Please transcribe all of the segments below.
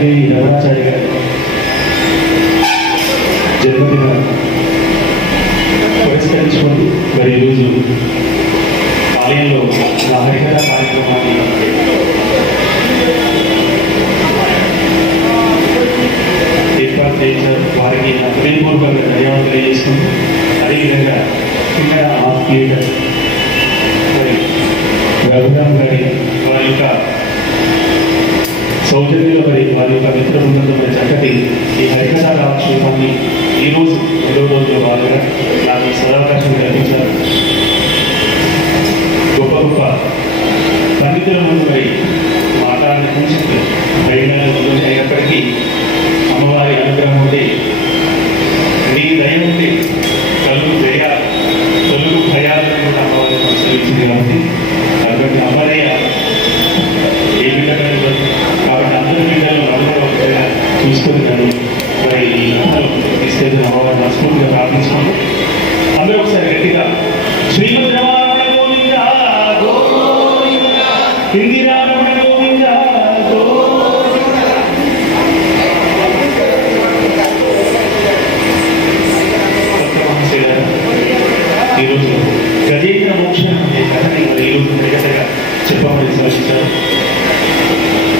చక్రదేవి రమణాచార్య గారి జన్మదిన పురస్కరించుకొని మరి ఈరోజు ఆలయంలో నా హరిహర కార్యక్రమాన్ని ఏర్పాటు చేశారు. వారికి నా హృదయపూర్వకంగా ధన్యవాదాలు తెలియజేసుకుంటూ అదేవిధంగా కింద ఆఫ్ థియేటర్ మరి రఘురామ్ గారి వారి యొక్క సౌజన్యంలో మరి వారి యొక్క మిత్ర బృందంతో మరి చక్కటి ఈ హరికథ రామక్షేత్రాన్ని ఈరోజు 2వ రోజులో భాగంగా నాకు సదావకాశం కల్పించారు. గొప్ప గొప్ప పండితుల ముందు మరి మాట్లాడిన కొంచెం బయట అయినప్పటికీ అమ్మవారి అనుగ్రహం ఉంటే నీ దయ ఉంటే కలుగు భయాలను కూడా అమ్మవారి పరిశీలించింది కాబట్టి అటువంటి అమ్మదయ్య ఏ బిడ్డగా కాబట్టి అందరి బిడ్డలు అందరూ ఒకటిగా చూసుకొని నన్ను మరి ఈ కథలు తీసుకెళ్తున్న అమ్మవారి మనస్ఫూర్తిగా ప్రార్థించుకోండి. అందరూ ఒకసారి గట్టిగా శ్రీమద్ రమణ గోవింద ఇందిరా రమణ గోవింద ఈరోజు గజేంద్ర మోక్షం అనే కథని మరి ఈరోజు ప్రగతగా చెప్పమని సూచించారు.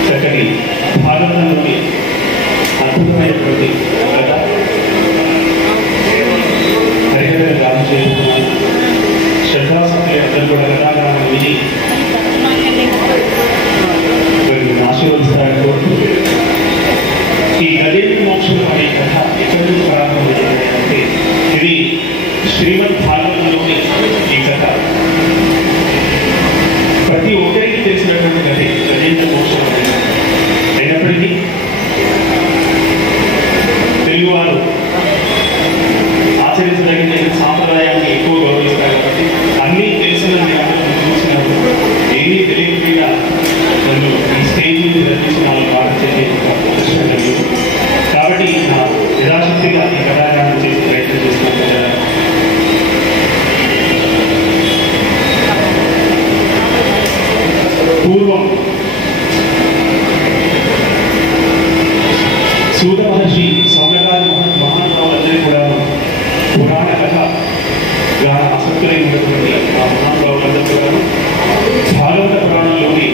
చక్కటి భారతంలోని అద్భుతమైనటువంటి కథ హరిహర రామచేతున్నారు. శ్రద్ధాశక్తులు అందరూ కూడా కథాగానం విని ఆశీర్వదిస్తారని కోరుతూ ఈ గజేంద్ర మోక్షం అనే కథ ఎక్కడి నుంచి ప్రారంభమైందంటే ఇది శ్రీమద్ భాగవతంలోని ఈ కథ ప్రతి ఒక్కరికి తెలిసినటువంటి కథ గజేంద్ర మోక్షం అయినప్పటికీ తెలుగువారు ఆచరించదగిన సాంప్రదాయాన్ని ఎక్కువ గౌరవిస్తారు కాబట్టి అన్నీ తెలిసినది చూసినప్పుడు ఏమీ తెలియకుండా నన్ను ఈ స్టేజ్ మీద దర్శించి నాలుగు పాఠం చేసే అవకాశం కలిగింది. కాబట్టి నా యథాశక్తిగా ఈ కథాగానం చేసే ప్రయత్నం చేస్తున్నాను. పూర్వం సూత మహర్షి సౌనకాది మహానుభావులందరూ కూడా పురాణ కథ గాన ఆసక్తులై ఉన్నటువంటి ఆ మహానుభావులందరూ కూడా భాగవత పురాణంలోని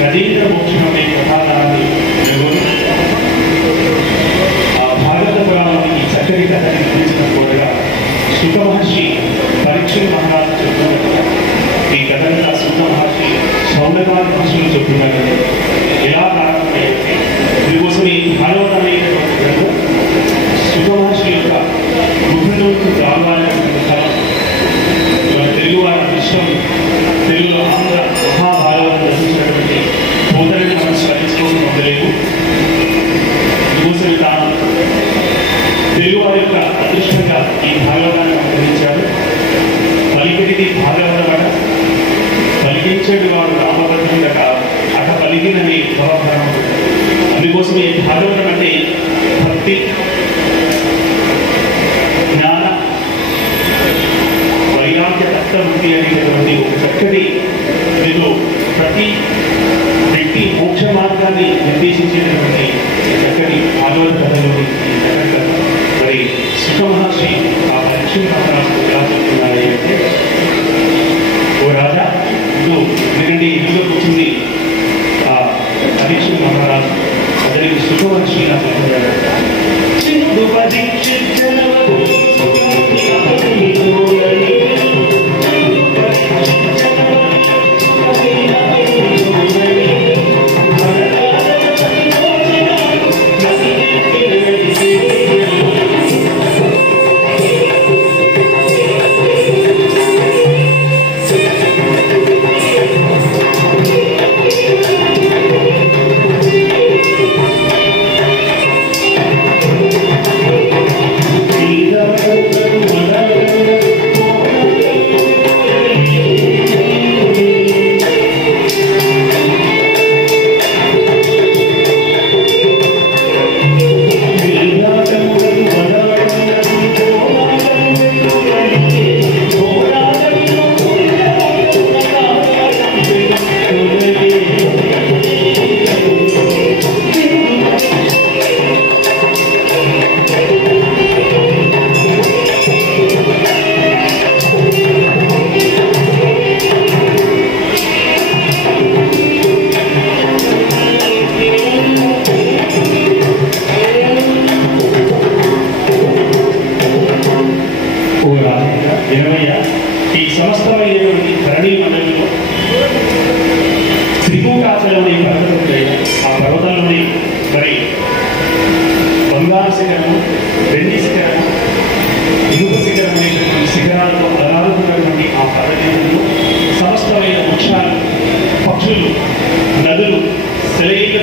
గజేంద్ర మోక్షం అనే కథాగానాన్ని ఆ భాగవత పురాణానికి చక్కటి కథని అందించడం కూడా సూత మహర్షి పరీక్ష మహారాజు చెప్తున్నారు. ఈ కథంతా సూత మహర్షి సౌనకాది మహర్షులు చెప్తున్నారు. ఎలా ప్రారంభమైంది దీనికోసం ఈ భాగవత అనేటువంటి గ్రంథం సూత మహర్షి యొక్క గృహలోకి రావాలనేటువంటి కాలం మన తెలుగు వారి విశ్వం తెలుగులో ఆంధ్ర మహాభారతం రచించినటువంటి పోతని మనం స్మరించుకోవడం అందలేదు. దీనికోసం తాను తెలుగు వారి యొక్క అదృష్టంగా ఈ భాగవతాన్ని అనుగ్రహించాడు. పలికిడిది భాగవతమట పలికించేడు వాడు రామభద్రుడట అట పలికినని భవభరణం. అందుకోసం ఈ భాగవతం అంటే భక్తి జ్ఞాన వైరాగ్య తత్వవృత్తి అనేటటువంటి ఒక చక్కటి దీనిలో ప్రతి వ్యక్తి మోక్ష మార్గాన్ని నిర్దేశించేటటువంటి చక్కటి భాగవత కథలోని మరి సుఖ మహర్షి ఆ పరీక్ష మహారాజు ఎలా చెప్తున్నాయి అంటే, ఓ రాజా ఇదో ఎందుకంటే ఇందులో కూర్చుంది ఆ పరీక్ష మహారాజు అతనికి సుఖ మహర్షి ఇలా చెప్తున్నాడు. Either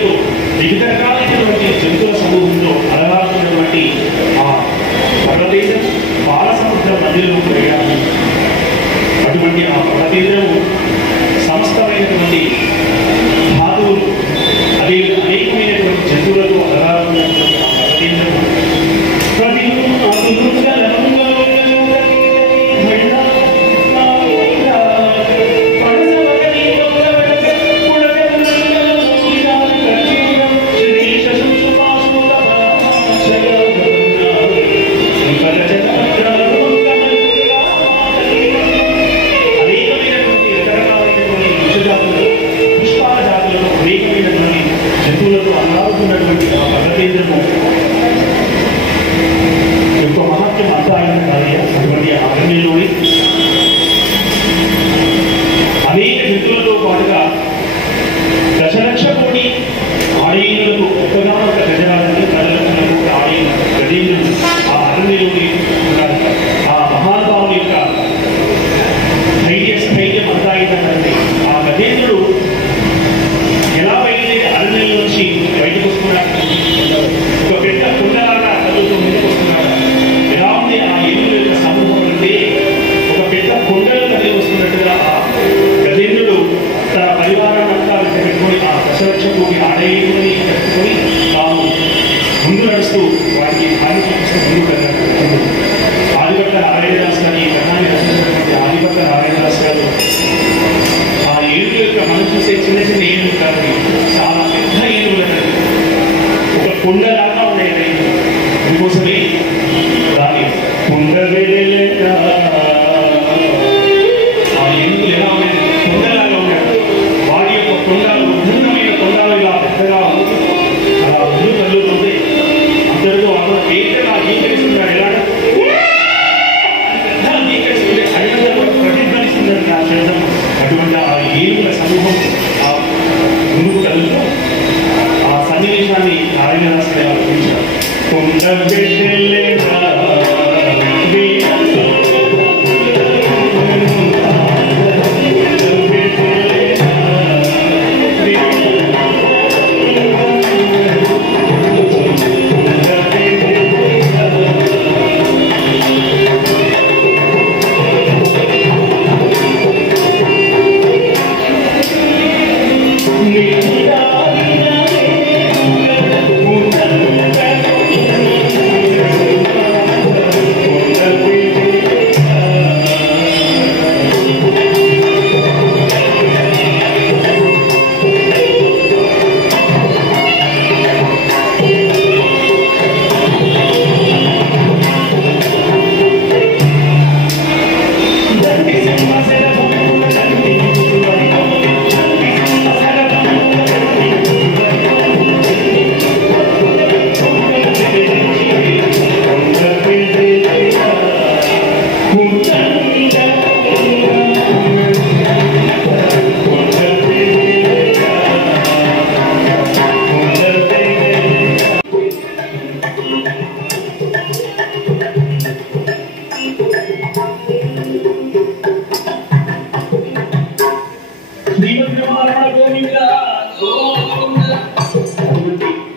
అరణ్యంలో వివిధ రకాలైనటువంటి జంతువుల సమూహంలో అలవాటున్నటువంటి ఆ పర్వతేంద్రం బాలసముద్ర మధ్యలో ప్రయాణం. అటువంటి ఆ పర్వతేంద్రము సమస్తమైనటువంటి ధాతువులు అదే అనేకమైనటువంటి జంతువులకు అలవాటున్నటువంటి ఆ పర్వతేంద్రము జంతువులతో అలవాటున్నటువంటి ఆ పర్వతేంద్రము యొక్క మహత్వం అంతా ఆయన కాదు. అటువంటి అరణ్యంలోని అనేక జంతువులతో పాటుగా దశలక్ష కోటి ఆడేయులకు ఒక్కగానొక్క గజరాజుని 10 లక్షల కోట్ల ఆడేయులు గజేంద్రులు ఆ అరణ్యంలోని ఉన్నారు. ఆ మహానుభావుని యొక్క స్థైర్యం అంతా అయినటువంటి ఆ గజేంద్రుడు ఎలా బయలుదేరి అరణ్యం నుంచి బయటకు వస్తున్నాడు. ఒక పెద్ద కుండలాగా కదులుతూ ముందుకు వస్తున్నాడు. ఎలా ఉంది ఆ ఏనుగుల యొక్క సమూహం అంటే ఒక పెద్ద కొండలు కదిలి వస్తున్నట్టుగా ఆ గజేంద్రుడు తన పరివారాన్ని అంతా పెట్టుకొని ఆ దశలక్ష కోటి ఆడేయుని పెట్టుకొని తాము ముందు నడుస్తూ వారికి హాని చూపిస్తూ ముందుకు వెళ్ళాడు. ఆదిభట్ట నారాయణదాస్ గారి ఈ కథాన్ని రచించినటువంటి ఆదిభట్ట నారాయణదాస్ గారు ఆ ఏనుగుల యొక్క మనం చూసే చిన్న చిన్న ఏనుగులు కాదు, చాలా పెద్ద ఏనుగులు అన్నది ఒక కొండలాగా ఉన్నాయి. అందుకోసమే దాని కొండ ఆ ఏనుగులు ఎలా ఉన్నాయి, కొండలాగా ఉన్నాయి. వాడి యొక్క కొండలు ఉద్ధృతమైన కొండలు ఇలా పెద్దగా అలా ముందు కలుగుతుంది. అందరితో అతను ఏకగా గీకరిస్తున్నాడు. ఎలా పెద్ద గీకరిస్తుంటే అడిగిన ప్రతిధ్వనిస్తుందండి ఆ శబ్దం. అటువంటి ఆ ఏనుగుల సమూహం ఆ ముందుకు కలుగుతూ ఆ సన్నివేశాన్ని నారాయణదాస్ గారు ఆలోచించారు.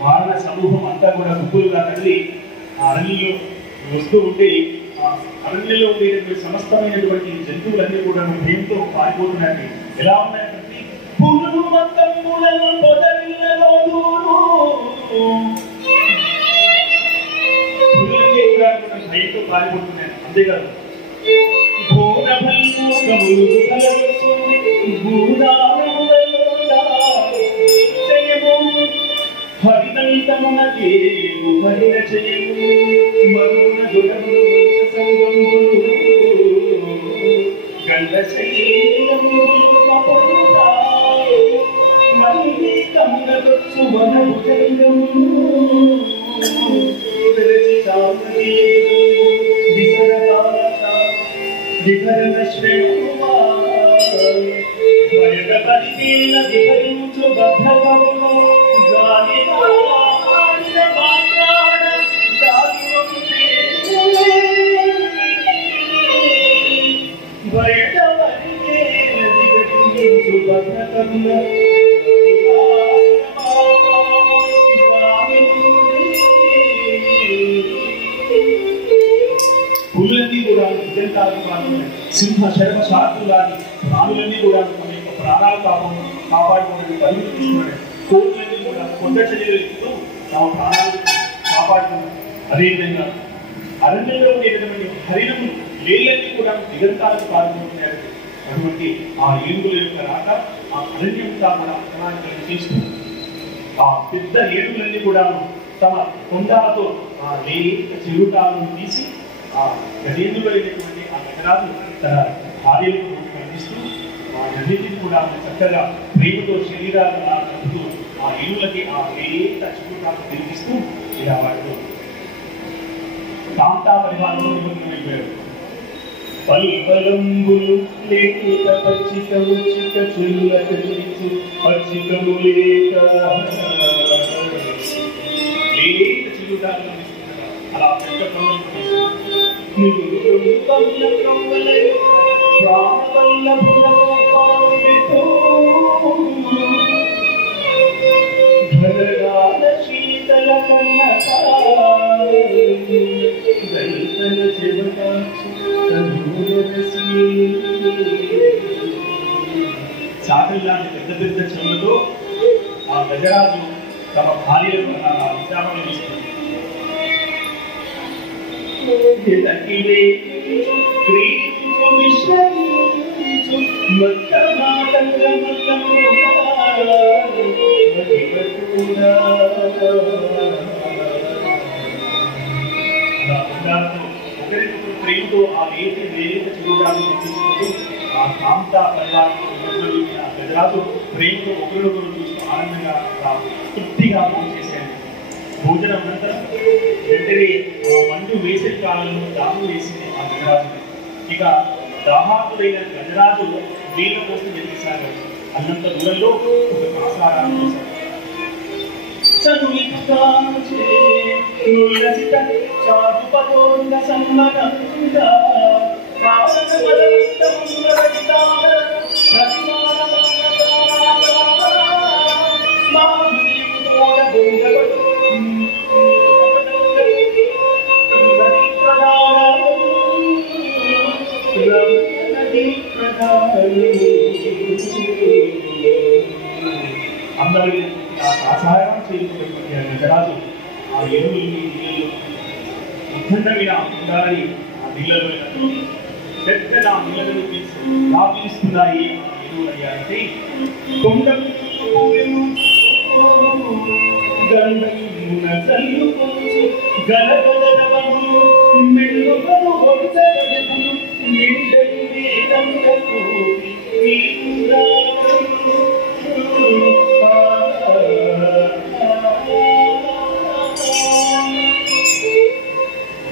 వాహన సమూహం అంతా కూడా గుంపులుగా కదిలి ఆ అరణ్యంలో వస్తూ ఉంటే ఆ అరణ్యంలో ఉండేటువంటి సమస్తమైనటువంటి జంతువులన్నీ కూడా భయంతో పారిపోతున్నాయి. ఎలా ఉన్నాయంటే పులులు మొత్తములను పొదరిల్లలో పులులన్నీ కూడా భయంతో పారిపోతున్నాయి. అంతేకాదు హరితంతమునకే హరిన చేయము మరున జొడములు సంగములు గంధ శైలములు కపరుతా మల్లి కమలదొచ్చు వనము జంగములు తెరచి చామని విసరదాత వికరణ శ్రేణువా భయద పరికేల విహరించు బద్ధగములు దిగంతాలకు పాల్గొనే సింహ శరమ శాస్త్రులాది ప్రాణులన్నీ కూడా మన యొక్క ప్రాణాలు కాపాడుకోవడానికి పరుగులు తీసుకున్నాడు. కోతులన్నీ కూడా కొండ చర్యలు తమ ప్రాణాలు కాపాడుకున్నాడు. అదేవిధంగా అరణ్యంలో ఉండేటటువంటి హరిణములు లేళ్ళన్నీ కూడా దిగంతాలకు పాల్గొంటున్నాడు. అటువంటి ఆ ఏనుగుల యొక్క రాక ఆ అరణ్యంతా కూడా అర్థాన్ని చేస్తూ ఆ పెద్ద ఏనుగులన్నీ కూడా తమ కొండాలతో ఆ లేని చెరుటాలను తీసి ఆ గజేంద్రుడు అయినటువంటి ఆ గజరాజు తన భార్యలకు కనిపిస్తూ ఆ నదిని కూడా చక్కగా ప్రేమతో శరీరాలను కలుపుతూ ఆ ఏనుగులకి ఆ లేత చెరుటాలను తిరిగిస్తూ ఇలా వాటితో కాంతా పరిమాణంలో నిమగ్నమైపోయాడు. పల్పలంబులు లేక పచ్చికము చిక చెల్లులకు పచ్చికము లేక అలా పెద్ద శీతల సాగర్లాంటి పెద్ద పెద్ద చెవులతో ఆ గజరాజు తమ భార్యలకు విశ్రామం ఇస్తుంది. ఒకరికొకరు ప్రేమతో ఆ లేచి వేరేత చూడడానికి తీసుకుంటూ ఆ కాంత పరివారం గజరాజు ప్రేమతో ఒకరినొకరు చూస్తూ ఆనందంగా తృప్తిగా చేశాడు. భోజనం అనంతరం వెంటనే మండు వేసే కాలంలో దాము వేసింది ఆ గజరాజు. ఇక దాహాకుడైన గజరాజు నీళ్ళ కోసం వెతికిసాగాడు. అన్నంత దూరంలో ఒక కాసారాన్ని చూశాడు. అందరూ ఆచారం చేయబడినటువంటి గజరాజు ఆ ఏనుగుల్ని నీళ్ళలో ఉద్దండమైన ఉండాలని ఆ నీళ్ళలో పెద్దగా నీళ్ళను వ్యాపిస్తున్నాయి. ఆ ఏనుగులు అంటే కొండ గండమున చల్లుకొచ్చు గలగలవములు మెల్లుగను ఒడుతగడు నిండలు వేదండకు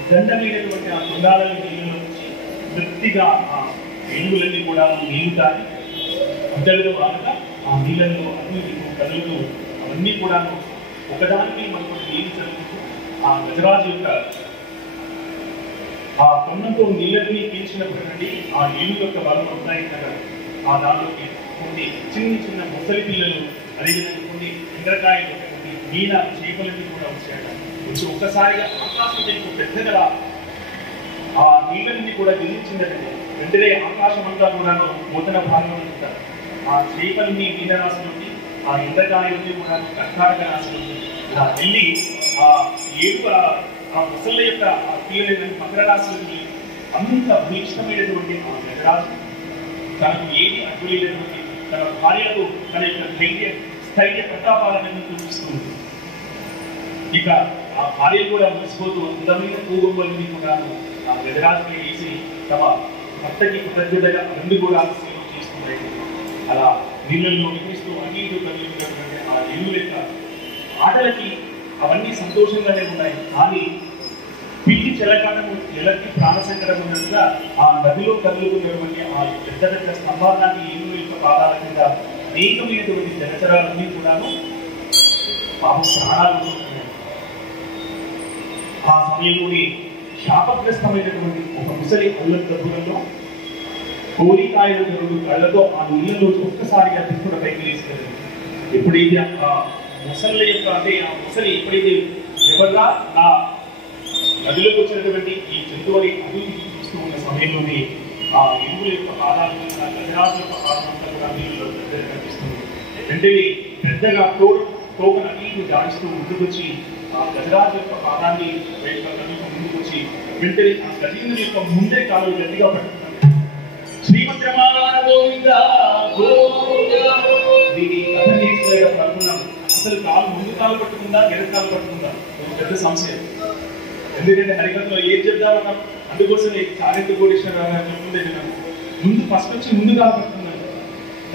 దండమైనటువంటి ఆ కుండాలని నీళ్ళలో తృప్తిగా ఆ ఏనుగులన్నీ కూడా నీళ్తాయి. అద్దెలతో బాగా ఆ నీళ్ళల్లో అన్ని కదులుతూ అవన్నీ కూడా ఒకదానికి మనకు నీళ్ళు చదువుతూ ఆ గజరాజు యొక్క ఆ కొన్నతో నీళ్ళని పీల్చినప్పుడు నుండి ఆ ఏనుగు యొక్క బలం ఉంటాయించగా ఆ దానిలోకి కొన్ని చిన్న చిన్న ముసలి పిల్లలు అదేవిధంగా కొన్ని ఎండ్రకాయలు మీన చేపలన్నీ కూడా వచ్చాయట. వచ్చి ఒక్కసారిగా ఆకాశం వైపు పెద్దగా ఆ నీళ్ళని కూడా గెలిచిందంటే వెంటనే ఆకాశం అంతా కూడా నూతన భాగంలో ఉంటారు. ఆ చేపల్ని మీన రాశులకి ఆ ఎండ్రకాయలన్నీ కూడా కర్కాటక రాశులకి ఇలా వెళ్ళి ఆ ఏడు ఆ ముసళ్ళ యొక్క ఆ తీరైన మకర రాశులకి అంత భీష్టమైనటువంటి ఆ గజరాజు తనకు ఏది అడ్డులేనటువంటి తన భార్యకు తన యొక్క స్థైర్య ప్రతాపాలను చూపిస్తుంది. ఇక ఆ భార్య కూడా మురిసిపోతూ అందమైన పూగొమ్మల్ని కూడా ఆ గజరాజుని వేసి తమ భర్తకి కృతజ్ఞతగా రెండు కూడా సేవ చేస్తున్నాయి. అలా నీళ్ళల్లో వినిపిస్తూ అన్ని కలుగుతున్నటువంటి ఆ ఏనుగుల యొక్క ఆటలకి అవన్నీ సంతోషంగానే ఉన్నాయి. కానీ పిల్లి చెలకాటము ఎలకి ప్రాణసంకరం ఉన్నట్టుగా ఆ నదిలో కదులుతున్నటువంటి ఆ పెద్ద పెద్ద స్తంభాన్ని ఏనుగుల యొక్క పాదాల కింద అనేకమైనటువంటి జలచరాలన్నీ కూడాను పాపం ప్రాణాలు ఉంటున్నాయి. ఆ సమయంలోని శాపగ్రస్తమైనటువంటి ఒక ముసలి అల్లంత దూరంలో కోరికాయల రెండు కళ్ళతో ఆ నీళ్ళలో ఒక్కసారిగా తిప్పుడ పైకి తీసుకెళ్ళింది. ఎప్పుడైతే ఆ ముసళ్ళ యొక్క అంటే ఆ ముసలి ఎప్పుడైతే ఎవర్రా నా నదిలోకి వచ్చినటువంటి ఈ జంతువుని అభివృద్ధి చూస్తూ ఉన్న సమయం నీళ్ళుని ఆ ఏనుగుల యొక్క పాదాల మీద గజరాజు యొక్క పాదం అంతా కూడా నీళ్ళలో పెద్దగా కనిపిస్తుంది. వెంటనే పెద్దగా తోకన నీళ్లు జాడిస్తూ ముందుకొచ్చి ఆ గజరాజు యొక్క పాదాన్ని ముందుకు వచ్చి వెంటనే ఆ గజేంద్రుని యొక్క ముందే కాలు గట్టిగా పట్టుకున్నాడు. శ్రీమంత్రమాల గోవింద దీని కథ నేర్చుకున్నాం. అసలు కాలు ముందు కాలు పట్టుకుందా వెనక కాలు పట్టుకుందా ఒక పెద్ద సంశయం. ఎందుకంటే హరికథలో ఏం చెప్తామన్నా అందుకోసమే చారిత్ర కోటేశ్వరరావు గారు చెప్తుండే ముందు ఫస్ట్ వచ్చి ముందు కాలు పట్టుకున్నాను.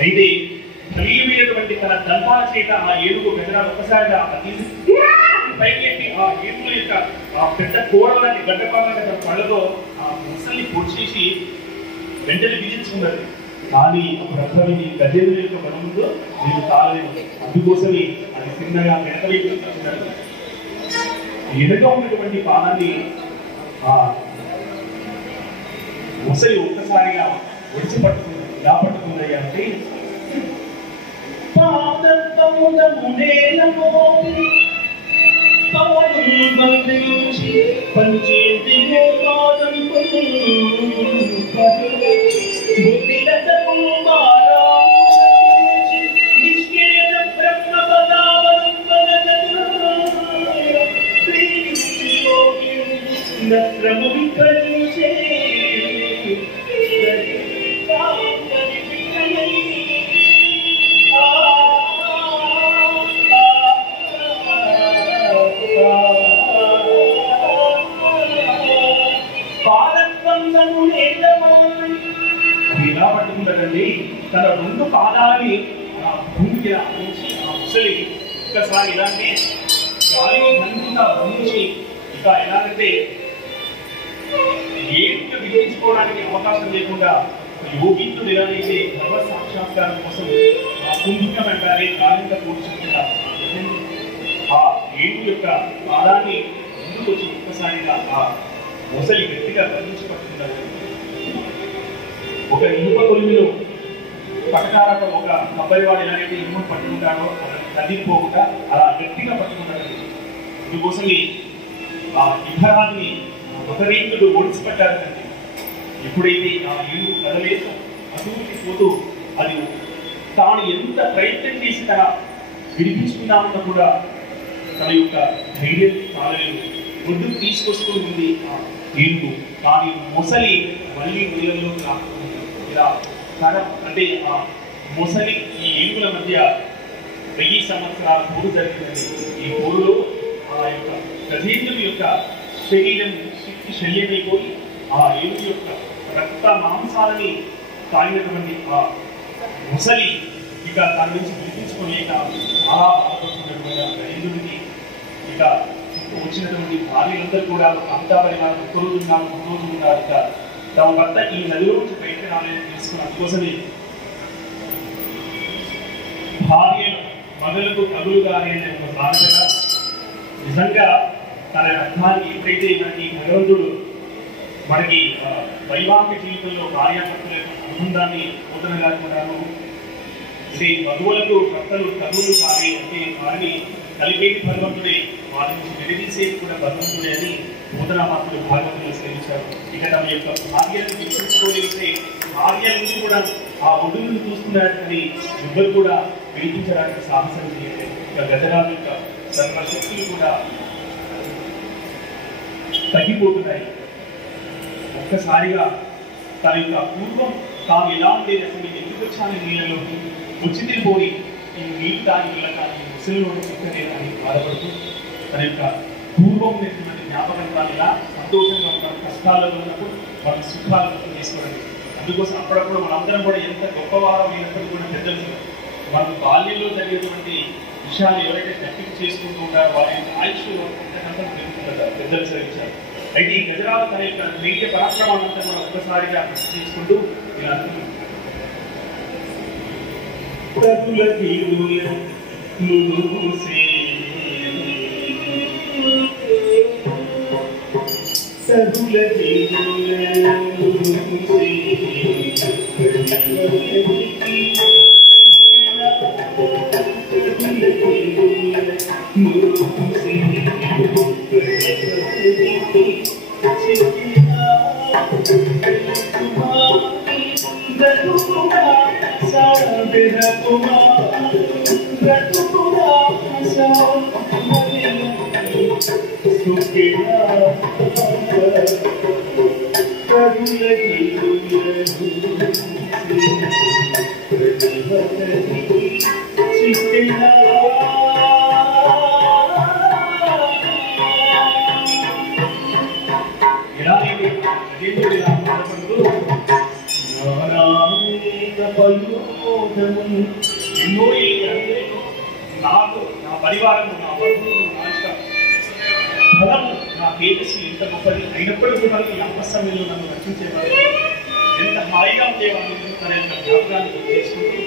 అయితే కలిగినటువంటి తన దంతాల చేత ఆ ఏనుగు గజరాలు ఒకసారిగా పైకి ఆ ఏనుగు యొక్క ఆ పెద్ద కోడలని గడ్డపాలని తన పళ్ళతో ఆ ముసల్ని పొడిచేసి వెంటనే విధించుకున్నది. కానీ అప్పుడు అర్థమైంది గజేంద్రుని యొక్క బలముందో నేను కాలేదు. అందుకోసమే అది చిన్నగా వెనకవైపు ఎదురుగా ఉన్నటువంటి పాదాన్ని ఆ ముసలి ఒక్కసారిగా ఒడిచి పట్టుకుంది. ఇలా పట్టుకుంది అంటే ఇలా పట్టుకుంటాడండి. తన రెండు పాదాలని భూమికి ఉంచి ఆ ముసలి ఒక్కసారి ఇలాంటి గాలిని బంధంగా బంధించి ఇక ఎలాగంటే ఏమిటో విధించుకోవడానికి అవకాశం లేకుండా యోగితుడు ఎలాగైతే భగవ సాక్షాత్కారం కోసం ఆ కుంభకం అంటారే గాలింత కూర్చుంటుందా ఆ ఏడు యొక్క పాదాన్ని ముందుకు వచ్చి ఒక్కసారిగా ఆ ముసలి గట్టిగా బంధించి పట్టుకుంటారు. ఒక ఇనుప కొలిమిలో పట్టకారంలో ఒక అబ్బాయి వాడు ఎలాగైతే ఇనుమును పట్టుకుంటాడో కదిలిపోకుండా అలా గట్టిగా పట్టుకుంటాడు. అందుకోసమే ఆ యుద్ధరాన్ని ఒక రీతుడు ఓడిచిపెట్టారు. ఎప్పుడైతే ఆ ఏనుగు కదలేదో అదువుకి పోతూ అది తాను ఎంత ప్రయత్నం చేసి తన విడిపించుకున్నామన్నా కూడా తన యొక్క ధైర్యం చాలలేదు. ఒడ్డుకు తీసుకొస్తూ ఉంది ఆ ఏనుగు. కానీ ముసలి మళ్ళీ నీళ్ళలో ఇలా తరం అంటే ఆ ముసలి ఈ ఏనుగుల మధ్య 1000 సంవత్సరాల పోరు జరిగిందండి. ఈ పోరులో ఆ యొక్క గజేంద్రుని యొక్క శరీరం శక్తి శల్యమైపోయి ఆ ఏనుగు యొక్క రక్త మాంసాలని తాగినటువంటి ఆ ముసలి ఇక తన నుంచి విడిపించుకోలేక చాలా బాధపడుతున్నటువంటి ఆ గజేంద్రుడికి ఇక వచ్చినటువంటి భార్యలందరూ కూడా ఒక అంతా పరిమాణం ఒక్కరోజు ఉన్నారు 3 రోజులు ఉన్నారు. ఇక తమ భర్త ఈ నదిలో నుంచి బయటకు రాలేదని తెలుసుకుని అందుకోసమే భార్య మగలకు కగులుగానే అనే ఒక బాధ్యత నిజంగా తన అర్థాన్ని ఎప్పుడైతే మనకి భగవంతుడు మనకి వైవాహిక జీవితంలో భార్యాభర్తల అనుబంధాన్ని పోతనగాను అంటే మగువులకు భర్తలు కగులు కాని అంటే వారిని కలిపేటి భగవంతుడే వారి నుంచి విడదీసేది కూడా భగవంతుడే అని నూతనామాత్రులు భాగవతులు సేవించారు. ఇక తమ యొక్క భార్యను విడిపించుకోలేస్తే భార్య నుంచి కూడా ఆ ఒడ్డును చూస్తున్నారు కానీ ఎవ్వరు కూడా విడిపించడానికి సాహసం చేయలేదు. ఇక గజరాజు యొక్క సర్వశక్తులు కూడా తగ్గిపోతున్నాయి. ఒక్కసారిగా తన యొక్క పూర్వం తాను ఎలా ఉండేది అసలు ఎందుకు వచ్చాను నీళ్ళలోకి వచ్చింది పోయి ఈ నీళ్ళు తాగి వెళ్ళకాని ముసలిలోని చిక్కనే కానీ బాధపడుతూ తన యొక్క పూర్వం ఉన్నటువంటి జ్ఞాపకంగా సంతోషంగా ఉంటారు. కష్టాలలో ఉన్నప్పుడు వాళ్ళ సుఖాలను తీసుకోవడం. అందుకోసం అప్పుడప్పుడు మనందరం కూడా ఎంత గొప్పవారం అయినప్పుడు కూడా పెద్దలు వాళ్ళ బాల్యంలో జరిగేటువంటి విషయాలు ఎవరైతే తప్పిక చేసుకుంటూ ఉంటారో వాళ్ళ యొక్క ఆయుష్ కొంతకంతా పెరుగుతుంటారు పెద్దలు సరించారు. అయితే ఈ గజరాజు తన యొక్క ధైర్య పరాక్రమాలంతా కూడా ఒక్కసారిగా తీసుకుంటూ ఇలా నాకు నా పరివారం నా బంధువులు నా ఇష్ట ఫలము నా తేజస్సు ఎంత గొప్పది అయినప్పటికీ కూడా ఈ అపసమయంలో నన్ను రక్షించేవారు ఎంత హాయిగా ఉండేవాళ్ళు తన యొక్క జ్ఞాపకాన్ని చేసుకుంటూ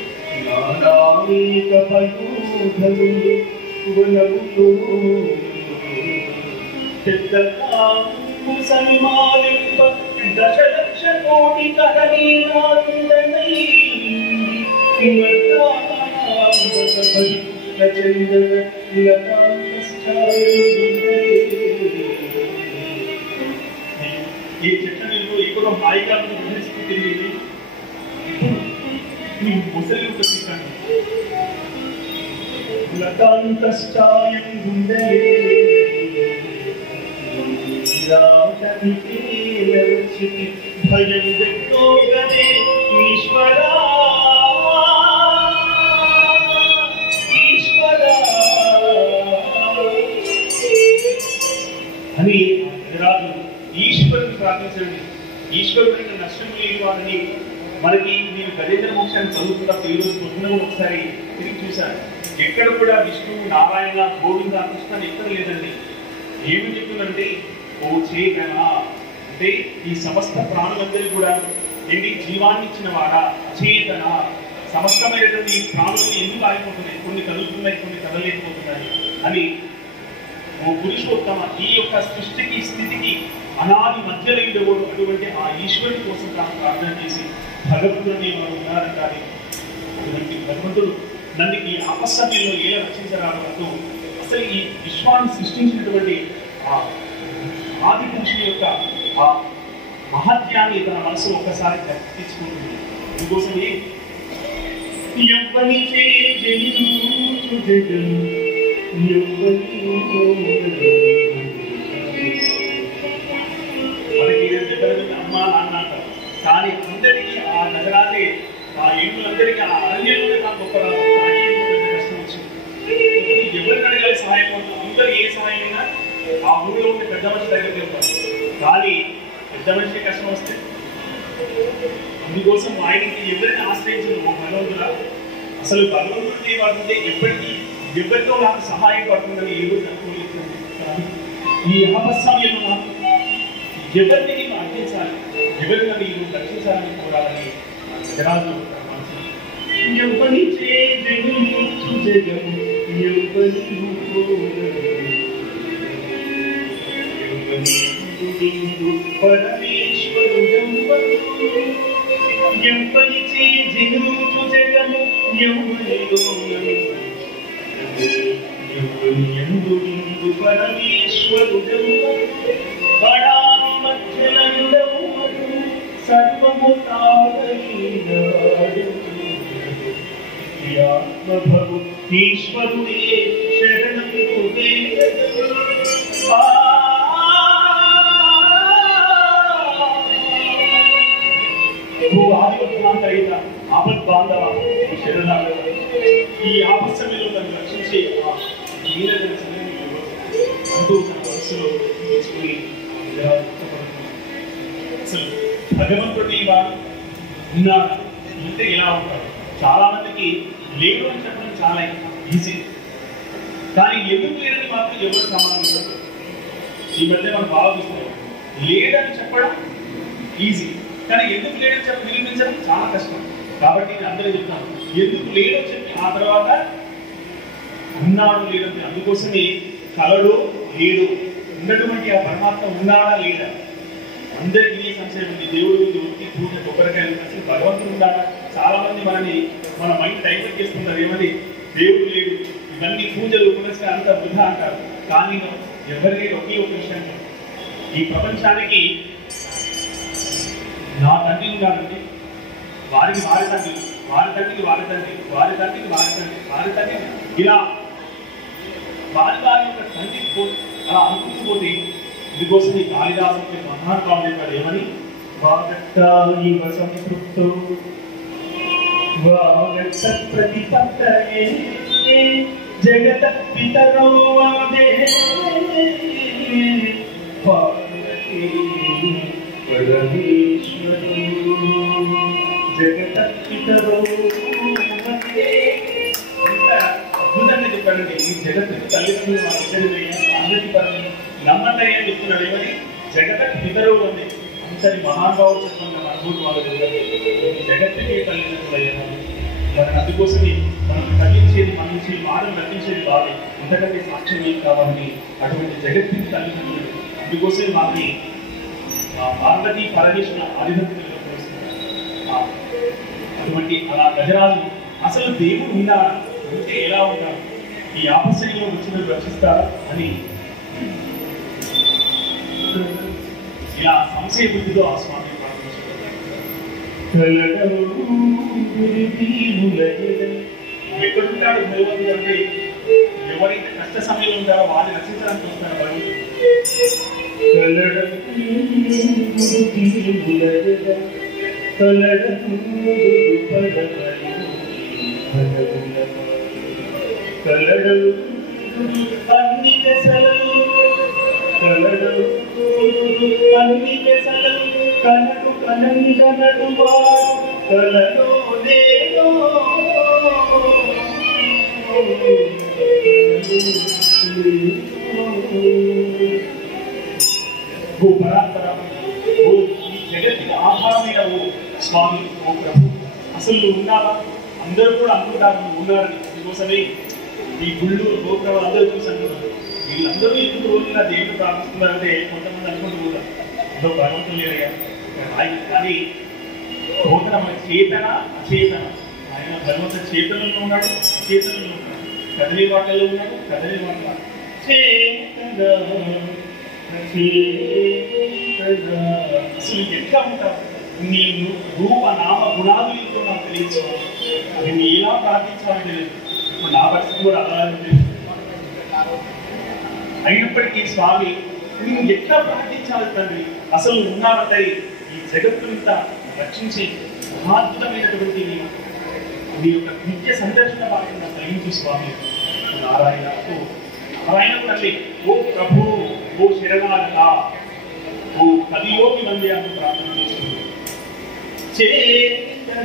దశలక్ష కోటి ఈ చెట్ల నీళ్ళు ఎక్కడో హాయిగా స్థితి ఈ ముసలి ఒక చిత్రాన్ని లతాంతశ్చాయం గుండె భయం వ్యక్తోగదే ఈశ్వరా అని రాజు ఈశ్వరుని ప్రార్థించండి. ఈశ్వరుడికి నష్టం లేని వాడిని మనకి నేను గజేంద్ర మోక్షాన్ని చదువుతున్నప్పుడు ఈరోజు పొద్దున ఒకసారి తిరిగి చూశాను. ఎక్కడ కూడా విష్ణువు నారాయణ గోవింద కృష్ణ ఎక్కడ లేదండి. ఏమి చెప్తుందంటే ఓ చేతన అంటే ఈ సమస్త ప్రాణులందరూ కూడా ఏంటి జీవాన్ని ఇచ్చిన వాడా అచేతన సమస్తమైనటువంటి ఈ ప్రాణులు ఎందుకు ఆగిపోతున్నాయి, కొన్ని కదులుతున్నాయి కొన్ని కదలేకపోతున్నాయి అని ఓ పురుషోత్తమ ఈ యొక్క సృష్టికి స్థితికి అనాది మధ్యలో ఉండేవాడు అటువంటి ఆ ఈశ్వరుడి కోసం తాను ప్రార్థన చేసి భగవంతుడిని వారు ఉన్నారంటారు. అటువంటి భగవంతుడు నన్ను ఈ ఆపస్సమయంలో ఎలా రక్షించరాదు అసలు ఈ విశ్వాన్ని సృష్టించినటువంటి ఆ ఆది పురుషుని యొక్క ఆ మహత్యాన్ని తన మనసు ఒక్కసారి తీసుకుంటుంది. అందుకోసమే మనకి అమ్మా నాన్న అంటారు, కానీ అందరికీ ఆ నగరాన్ని ఆ ఏళ్ళందరికీ ఆ అరణ్యంలోనే నాకు గొప్ప కష్టం వచ్చింది. ఎవరికి అడగాలి సహాయం అవుతుంది, అందరూ ఏ సహాయం అయినా ఆ ఊరిలో ఉండే పెద్ద మనిషి దగ్గరికి వెళ్తారు, కానీ పెద్ద మనిషి కష్టం వస్తే అందుకోసం ఆయనకి ఎవరిని ఆశ్రయించదు భగవంతుడా. అసలు భగవంతుడి వాడుతుంటే ఎప్పటికీ ఎవరితో నాకు సహాయం పడుతుందని ఏ రోజు అనుకోలేదు. ఈ ఆపస్సమయంలో నాకు ఎవరిని నేను అర్థించాలి, ఎవరిని నన్ను ఈ రోజు రక్షించాలని కోరాలని జనాలు ఆత్మభవు ఈశ్వరుడే శరణము ఆదివత్మాంతరైన ఆపద్ బాంధవ శరణాలు ఈ ఆపస్సమయంలో నన్ను రక్షించే అంటూ తన మనసులో తీసుకుని అసలు భగవంతుడి వాడు ఉన్నాడు అంటే ఎలా ఉంటాడు. చాలా మందికి లేడు అని చెప్పడం చాలా ఈజీ, కానీ ఎందుకు లేదని మాత్రం ఎవరు సమాధానం. ఈ మధ్య మనం బాగా చూస్తున్నాం, లేడని చెప్పడం ఈజీ, కానీ ఎందుకు లేడని చెప్పి నిరూపించడం చాలా కష్టం. కాబట్టి నేను అందరూ చెప్తాను, ఎందుకు లేడని చెప్పి ఆ తర్వాత ఉన్నాడు లేదంటే అందుకోసమే కలడు లేడు ఉన్నటువంటి ఆ పరమాత్మ ఉన్నాడా లేదా అందరికీ సంశయం ఉంది. దేవుడు ఒత్తి పూజ కొబ్బరికాయలు అసలు భగవంతుడు ఉండాలా. చాలా మంది మన మైండ్ డైవర్ట్ చేస్తున్నారు, ఏమని దేవుడు లేడు ఇవన్నీ పూజలు పునస్కారం అంతా వృధా అంటారు. కానీ ఎవరి ఒకే ఒక విషయం, ఈ ప్రపంచానికి నా తండ్రి ఉన్నాడంటే వారికి వారి తండ్రి, వారి తండ్రికి వారి తండ్రి, వారి తండ్రికి వారి తండ్రి, వారి తండ్రి ఇలా వారి వారి యొక్క తండ్రి అలా అనుకుంటుపోతే ఇందుకోసం ఈ కాళిదాసు మహానుభావుడు చెప్పాడు ఏమని వాగట్టాయి వసంతృప్తో వాగత్సత్ప్రతిపత్తయే జగత పితరో వందే పార్వతీ పరమేశ్వరో జగత పితరో వందే. అద్భుతంగా చెప్పాడండి. ఈ జగత్తుకు తల్లిదండ్రులు పార్వతీ పరమేశ్వరుడు నమ్మకయ్య అని చెప్తున్నాడు ఏమని జగత పితరో వందే. అంతటి మహానుభావుడు చెప్పిన అనుభూతి వాళ్ళు జగత్తుకే తల్లిదండ్రులు అయ్యారు. మరి అందుకోసమే మనం తగ్గించేది మన నుంచి మాటలు రక్షించేది వాళ్ళే, అంతకంటే సాక్ష్యం ఏం కావాలని అటువంటి జగత్తుకి తల్లిదండ్రులు. అందుకోసమే వాళ్ళని పార్వతీ పరమేశ్వర ఆధిపత్యంలో తెలుస్తున్నారు. అటువంటి అలా గజరాజు అసలు దేవుడు ఉన్నారా అంటే ఎలా ఉంటారు, ఈ ఆపశ్చర్యంలో వచ్చిన రక్షిస్తారా అని ఇలా సంశయ బుద్ధితో ఆ స్వామి ఎక్కడుంటాడు భగవంతుడు అంటే ఎవరైతే కష్ట సమయంలో ఉంటారో వారిని రక్షించడానికి వస్తారు. అన్ని దశలు కనకు కనందనడు వాడు కలలో లేదో ఓ పరాత్పర ఓ ఈ జగత్తుకి ఆహారమైన ఓ స్వామి ఓ ప్రభు అసలు నువ్వు ఉన్నావా? అందరూ కూడా అనుకుంటారు నువ్వు ఉన్నారని. అందుకోసమే ఈ గుళ్ళు గోపురం అందరూ చూసి అంటున్నారు వీళ్ళందరూ ఎందుకు రోజున దేవుడు ప్రార్థిస్తున్నారంటే కొంతమంది అనుకుంటూ ఉంటారు అందరూ భగవంతులు లేరయ్యా. కానీ బోధన మన చేతన అచేతన. ఆయన భగవంతుడు చేతనంలో ఉన్నాడు, అచేతనంలో ఉన్నాడు, కదలి వాటల్లో ఉన్నాడు, కదలి వాట అసలు ఎట్లా ఉంటావు? నీ రూప నామ గుణాదులు ఎంతో నాకు తెలియదు. అది నీ ఎలా ప్రార్థించాలని తెలియదు. ఇప్పుడు నా పరిస్థితి కూడా అలాగే తెలియదు. అయినప్పటికీ స్వామి నువ్వు ఎట్లా ప్రార్థించాలి తండ్రి? అసలు ఉన్నావంటే ఈ జగత్తునంతా రక్షించి మహాద్భుతమైనటువంటి నీ యొక్క నిత్య సందర్శన భాగంగా కలిగించు స్వామి. నారాయణకు తల్లి ఓ ప్రభు ఓ శరణాగత ఓ కలియోగి మంది అని ప్రార్థన చేస్తుంది. చేతన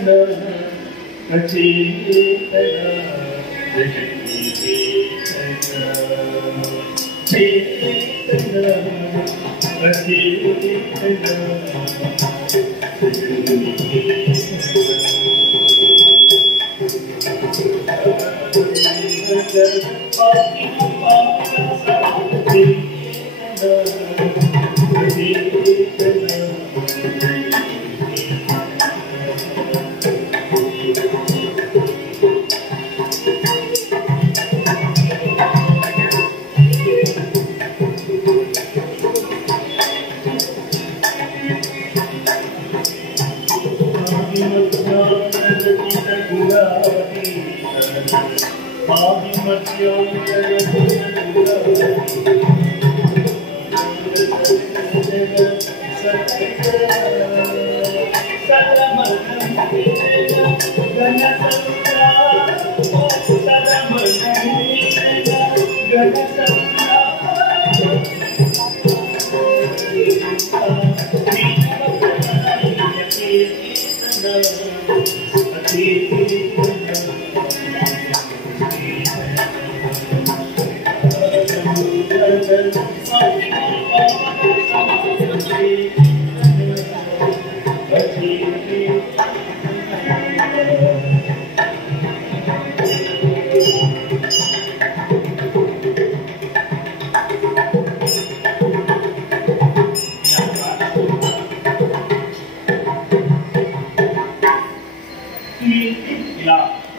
ఇలా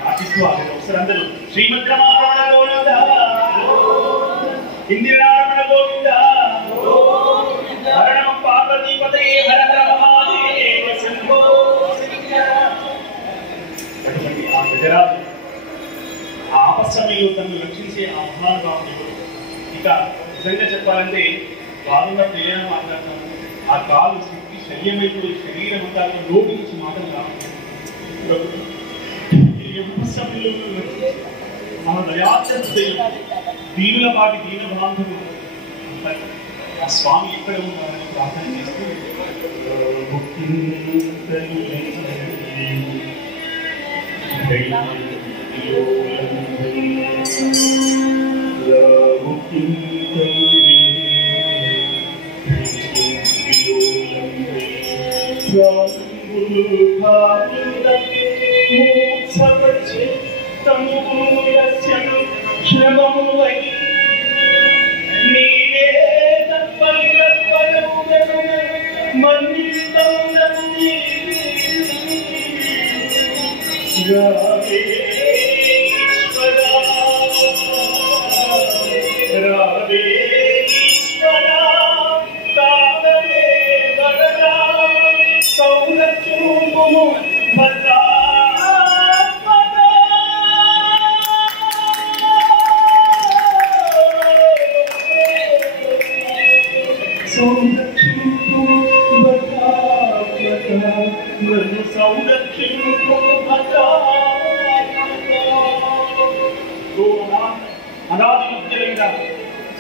ఆశిస్తూ ఒకసారి శ్రీమద్రమారమణ గోవింద ఇందిరారమణ గోవింద హర నమ పార్వతీపతయే హర హర మహాదేవ శంభో శంకర. అటువంటి ఆ గజరాజు ఆ ఆపస్సమయంలో తనను రక్షించే ఆ మహానుభావుడు ఇక నిజంగా చెప్పాలంటే కాలున్నప్పుడు ఏదైనా మాట్లాడతాము, ఆ కాలు శక్తి శల్యమైపోయి శరీరం అంతా నోటి నుంచి మాటలు రావాలి. మన దయాచర్య దీనుల పాటి దీన బాంధులు ఆ స్వామి ఎక్కడ ఉన్నారని ప్రార్థన చేస్తూ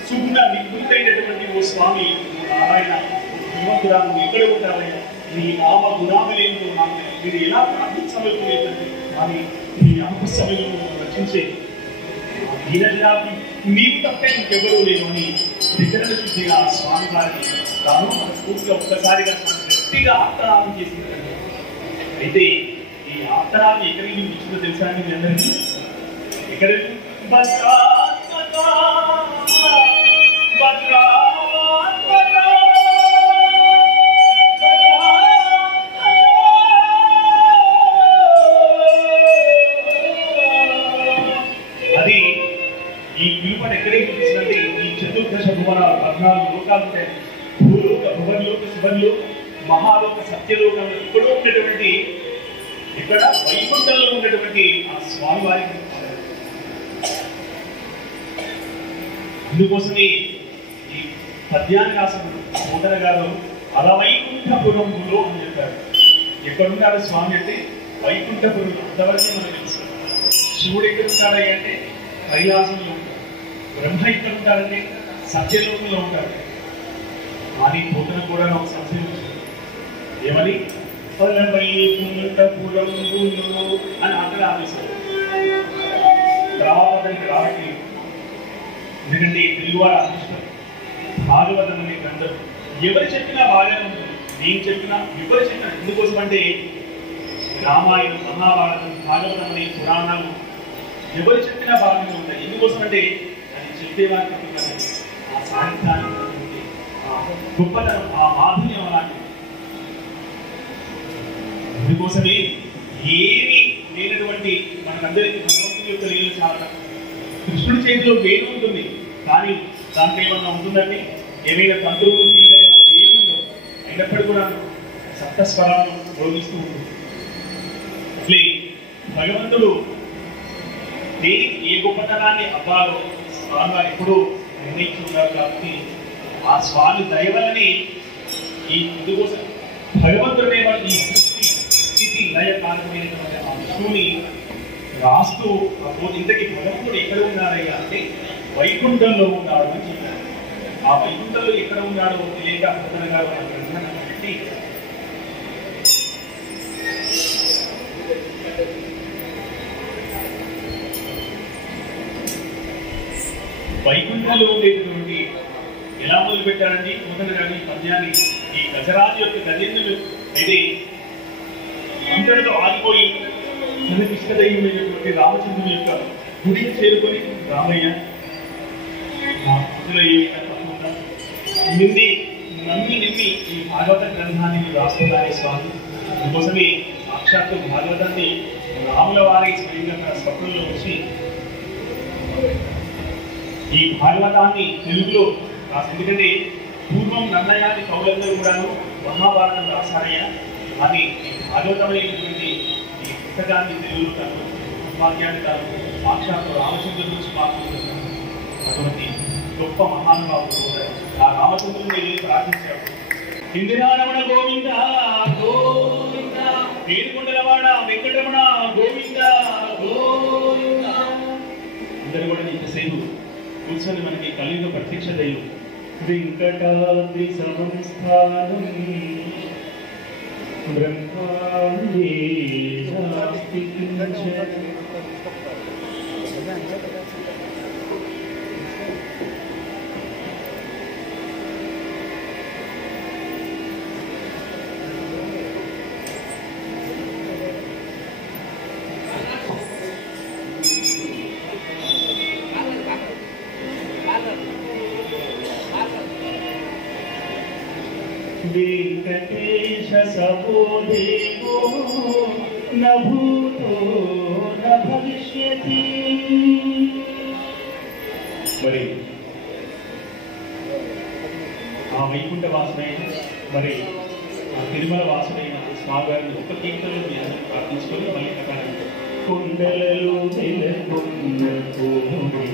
సుగుణ నిపుణుడైనటువంటి ఓ స్వామి నారాయణ హిమగురాము ఎక్కడ ఉంటారయ్యా, నీ నామ గుణాములేంటో నాకు మీరు ఎలా ప్రార్థించవలసిందంటే కానీ నీ అల్ప సమయంలో రచించే దీనజనాభి నీవు తప్ప ఇంకెవరూ లేరు అని విగ్రహ శుద్ధిగా స్వామి వారిని తాను మనస్ఫూర్తిగా ఒక్కసారిగా గట్టిగా ఆర్తనాదం చేసిందండి. అయితే ఈ ఆర్తనాన్ని ఎక్కడికి ఇచ్చిందో తెలుసా అండి మీ అందరికీ? ఎక్కడ అది ఈ పిలుపని ఎక్కడికి చూపిస్తుందంటే ఈ చతుర్దశ భువనాలు 14 లోకాలు ఉంటాయి. భూలోక, భువన్లోక, శుభన్లోక, మహాలోక, సత్యలోకంలో ఎక్కడో ఉన్నటువంటి, ఇక్కడ వైకుంఠంలో ఉన్నటువంటి ఆ స్వామి వారికి అందుకోసమే ఈ పద్యాన్ని రాసిన పోతన గారు అలవైకుంఠపురంలో అని చెప్పారు. ఎక్కడున్నాడు స్వామి అంటే వైకుంఠపురం. అంతవరకే మనకు తెలుసు. శివుడు ఎక్కడ ఉంటాడు అంటే కైలాసంలో ఉంటాడు. బ్రహ్మ ఎక్కడ ఉంటాడంటే సత్యలోకంలో ఉంటాడు. కానీ పోతన కూడా నాకు సంశయం వచ్చింది. ఏమని అలవైకుంఠపురంలో అని అక్కడ ఆదేశారు. రావడానికి రావట్లేదు. ఎందుకంటే తెలుగువారు అదృష్టం. భాగవతం అనే గ్రంథం ఎవరు చెప్పినా బాగానే ఉంటుంది. నేను చెప్పినా ఎవరు చెప్పినా ఎందుకోసం అంటే రామాయణం, మహాభారతం, భాగవతం అనే పురాణాలు ఎవరు చెప్పినా బాగానే ఉంటాయి. ఎందుకోసం అంటే అది చెప్పేవారికి ఆ సాహిత్యాన్ని గొప్పతనం, ఆ మాధుర్యం అలాంటిది. అందుకోసమే ఏమి లేనటువంటి మనకందరికీ భగవంతుని యొక్క లీల చాలా. కృష్ణుడి చేతిలో వేరు ఉంటుంది, కానీ దాంట్లో ఏమన్నా ఉంటుందండి, ఏమైనా తంత్రులు ఏమి ఉండవు. అయినప్పటికీ కూడా సప్తస్వరాలను భోగిస్తూ ఉంటుంది. అట్లే భగవంతుడు దేనికి ఏ గొప్పతనాన్ని అవ్వాలో స్వామి వారు ఎప్పుడూ నిర్ణయించుకున్నారు. కాబట్టి ఆ స్వామి దయ వల్లనే ఈ ఇందుకోసం భగవంతుడే ఈ సృష్టి స్థితి లయ కారణమైనటువంటి ఆ విష్ణువుని రాస్తూ ఇంతకీ భగవంతుడు ఎక్కడ ఉన్నారయ్యా అంటే వైకుంఠంలో ఉన్నాడు అని చెప్పారు. ఆ వైకుంఠంలో ఎక్కడ ఉన్నాడో తెలియక భక్తుల గారు పెట్టి వైకుంఠంలో ఉండేటటువంటి ఎలా మొదలు పెట్టారండి భక్తుల గారి పద్యాన్ని? ఈ గజరాజు యొక్క గజేంద్రులు అయితే ఇంతటితో ఆగిపోయి తనకి ఇష్టదైవమైనటువంటి రామచంద్రుని యొక్క గుడికి చేరుకొని రామయ్య నిమ్మి ఈ భాగవత గ్రంథాన్ని రాసుకున్నారే స్వామి. అందుకోసమే సాక్షాత్తు భాగవతాన్ని రాముల వారి స్వయంగా తన స్వప్నంలో వచ్చి ఈ భాగవతాన్ని తెలుగులో రాసి, ఎందుకంటే పూర్వం నన్నయాది కవులందరూ కూడాను మహాభారతం రాశారయ్యా, అది భాగవతమైనటువంటి ఈ పుస్తకాన్ని తెలుగులో తను వాక్యాన్ని తాను సాక్షాత్తు రామచంద్రుడి నుంచి మాట్లాడుతున్నాను. అటువంటి గొప్ప మహానుభావుడు. ఆ రామచంద్రుని వెళ్ళి ప్రార్థించాడు. ఇందిరారమణ గోవింద గోవింద, ఏడుకొండలవాడ వెంకటరమణ గోవింద గోవింద. అందరూ కూడా ఇంతసేపు కూర్చొని మనకి కలియుగ ప్రత్యక్ష దైవం వెంకటాద్రి సంస్థానం బ్రహ్మాండే నాస్తి కించన. వెంకటేశ సపోదేవో న భూతో న భవిష్యతి. మరి ఆ వైకుంఠ వాసుడైన మరి ఆ తిరుమల వాసుడైన స్వామివారిని ఒక కీర్తనలో మీ అందరూ ప్రార్థించుకొని మళ్ళీ ప్రకారం కొండలలో నెలకొన్న కొండలలో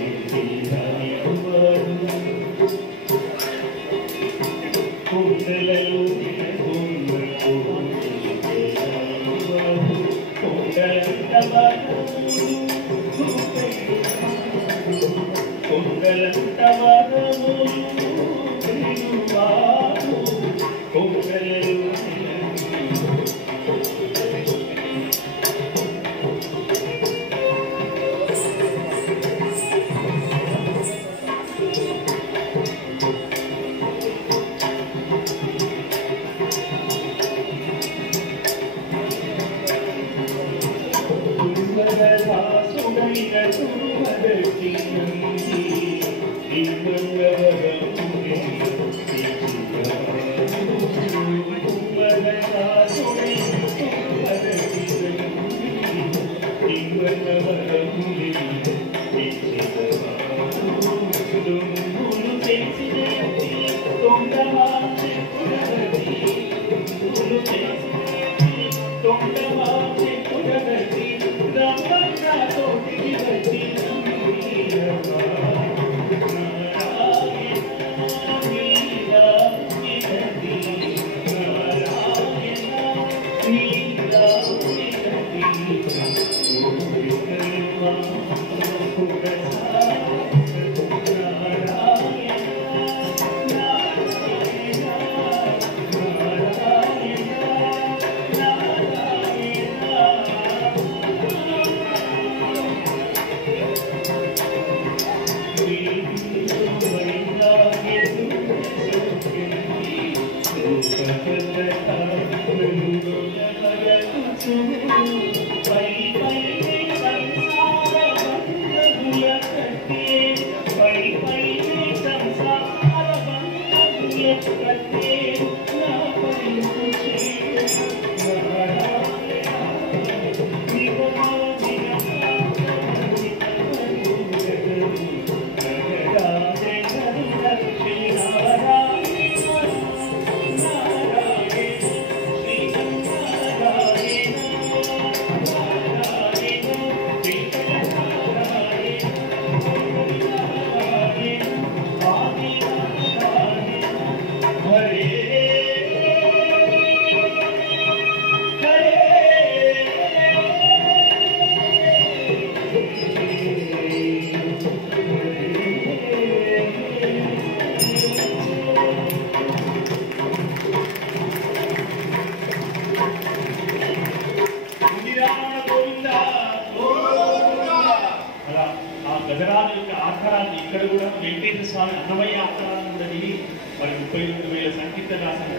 గజరాజు యొక్క ఆకారాన్ని ఇక్కడ కూడా వెంకటేశ్వర స్వామి అన్నమయ్య ఆకారాన్ని కూడా విని మరి 39,000 సంకీర్తన రాసిన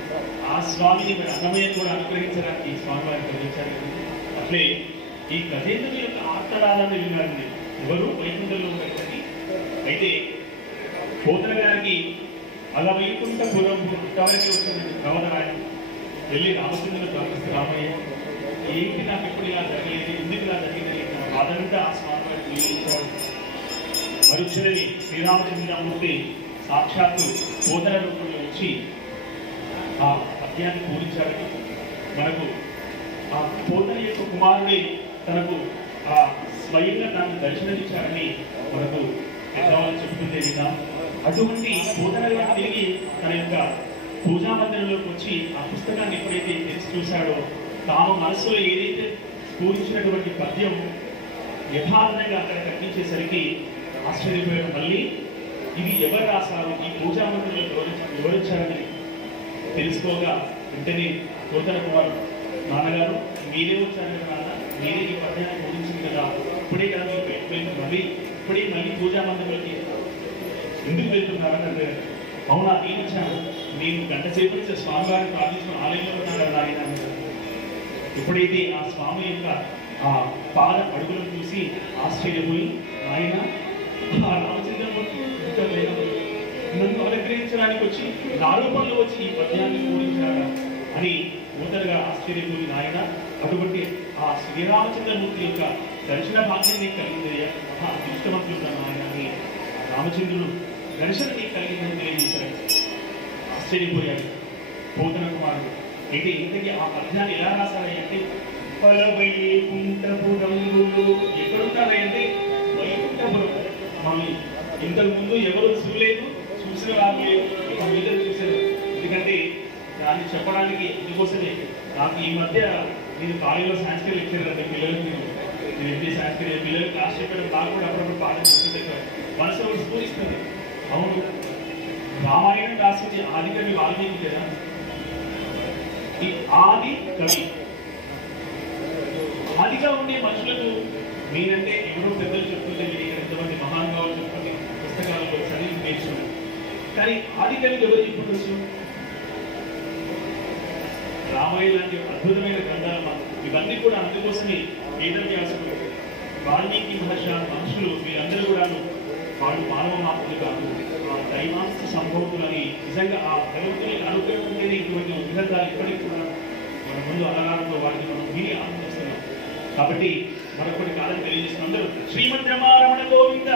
ఆ స్వామిని మరి అన్నమయ్య కూడా అనుగ్రహించడానికి స్వామివారి కలిగించారు. అట్లే ఈ గజేంద్రుని యొక్క ఆకారాలను విన్నారండి ఎవరు వైకుంఠంలో పెట్టండి. అయితే పోతన గారికి అలా వైకుంఠపురం పుట్టవరికి వచ్చిందండి ప్రవదరాయన వెళ్ళి రామచంద్రుని ప్రార్థిస్తే రామయ్య ఏంటి నాకు ఎప్పుడు ఇలా జరిగేది, ఎందుకు ఇలా జరిగింది అదంతా ఆ స్వామివారికి నియమించాడు. మరుక్షణని శ్రీరామచంద్రమూర్తి సాక్షాత్తు పోతన రూపంలో వచ్చి ఆ పద్యాన్ని పూరించాడని మనకు ఆ పోతన యొక్క కుమారుడే తనకు ఆ స్వయంగా తాను దర్శనమిచ్చాడని మనకు పెద్దవాళ్ళు చెప్తుందే విధంగా అటువంటి బోధనగా తిరిగి తన యొక్క పూజా మందిరంలోకి వచ్చి ఆ పుస్తకాన్ని ఎప్పుడైతే తెరిచి చూశాడో తాను మనసులో ఏదైతే పూరించినటువంటి పద్యం యథార్థంగా అక్కడ కనిపించేసరికి ఆశ్చర్యపోయాడు. మళ్ళీ ఇది ఎవరు రాశారు, ఈ పూజా మందిరంలో వివరించారని తెలుసుకోగా వెంటనే పోతన కుమారుడు, నాన్నగారు మీరే వచ్చారు కదా నాన్న, మీరే ఈ పద్యాన్ని పూజించింది కదా, ఇప్పుడే కదా మీరు మళ్ళీ ఇప్పుడే మళ్ళీ పూజా మందిరంలోకి ఎందుకు వెళ్తున్నారని అడిగారు. అవునా, నేను వచ్చాను, నేను గంట సేపు నుంచి స్వామివారిని ప్రార్థించుకుని ఆలయంలో ఉన్నాను కదా ఆయన. ఎప్పుడైతే ఆ స్వామి యొక్క ఆ పాద అడుగులను చూసి ఆశ్చర్యపోయి, ఆయన ఆ రామచంద్రమూర్తి నన్ను అనుగ్రహించడానికి వచ్చి నా రూపంలో వచ్చి ఈ పద్యాన్ని పూరించాడా అని నూతనగా ఆశ్చర్యపోయి, ఆయన అటువంటి ఆ శ్రీరామచంద్రమూర్తి యొక్క దర్శన భాగ్యాన్ని కలిగింది, మహా అదృష్టవంతుడున్నాను ఆయన అని రామచంద్రుడు దర్శనాన్ని కలిగిందని తెలియజేశాడు. ఆశ్చర్యపోయాడు పోతన కుమారుడు. అయితే ఇంతకీ ఆ పద్యాన్ని ఎలా రాశారంటే, వైకుంఠపురంలో ఎక్కడుంటారంటే వైకుంఠపురం. మనం ఇంతకు ముందు ఎవరు చూడలేదు, చూసిన వారు లేదు, ఇక మీద చూసారు. ఎందుకంటే దాన్ని చెప్పడానికి ఇందుకోసమే నాకు ఈ మధ్య నేను కాలేజీలో సంస్కృతి లెక్చర్ అంటే పిల్లలకు నేను ఎంపీ సంస్కృతి పిల్లలకు క్లాస్ చెప్పడం నాకు కూడా అప్పుడప్పుడు పాఠం చెప్తుంటే మనసులో స్ఫూరిస్తుంది. అవును, రామాయణం రాసింది ఆది కవి వాల్మీకి కదా, ఈ ఆది కవి. ఆదిగా ఉండే మనుషులకు నేనంటే ఎవరో పెద్దలు చెప్తుంటే మీరు ఇక్కడ ఎంతమంది మహానుభావులు చెప్తుంది పుస్తకాలలో చదివి నేర్చుకున్నాను. కానీ ఆది కవి ఎవరు చెప్పుకోవచ్చు? రామాయణ లాంటి అద్భుతమైన గ్రంథాలు ఇవన్నీ కూడా అందుకోసమే వేదవ్యాసుడు, వాల్మీకి మనుషులు వీరందరూ కూడా వాళ్ళు మానవ మాత్రులు కాదు, ఆ దైవాంశ సంభవతులని నిజంగా ఆ భగవంతుని అనుగ్రహం ఉంటేనే ఇటువంటి గ్రంథాలు ఇప్పటికీ కూడా మన ముందు అలరాలతో వాటిని మనం విని ఆనందిస్తున్నాం. కాబట్టి మరొకటి కాలం తెలియజేసిన అందరూ శ్రీమద్ రమణ గోవింద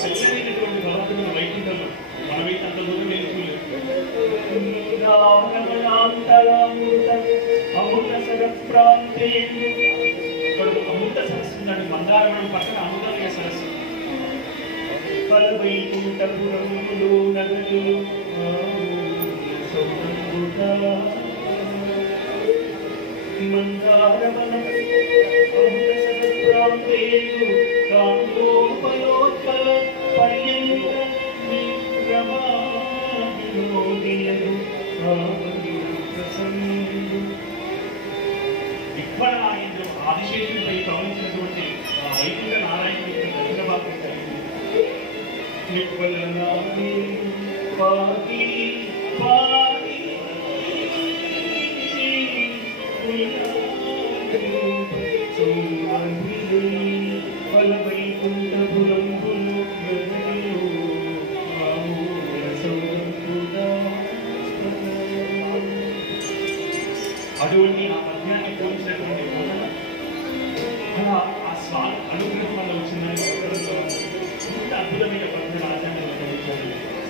సెల్లైనటువంటి భగవంతుని వైకుంఠంలో మనమైతే అంత దూరం నేర్చుకోలేదు. అమృత సరస్సు అమృత సరస్సు ఉందండి, మందారవనం పక్కన అమృతమయ సరస్సు. వైకుంఠపురములు నగరులు మందారవనం అమృత సరస్సు కాంతోపలోత్పల పర్యంత విఘ్వనాయంద్రం ఆదిశేషుడిపై ప్రవహించినటువంటి వైకుంఠ నారాయణుడి దర్శన భాగం కలిగింది. అటువంటి ఆ పద్యాన్ని పోల్చినటువంటి ఆ స్వామి అనుగ్రహం వల్ల వచ్చిందని ఇంత అద్భుతమైన పద్య రాజ్యాన్ని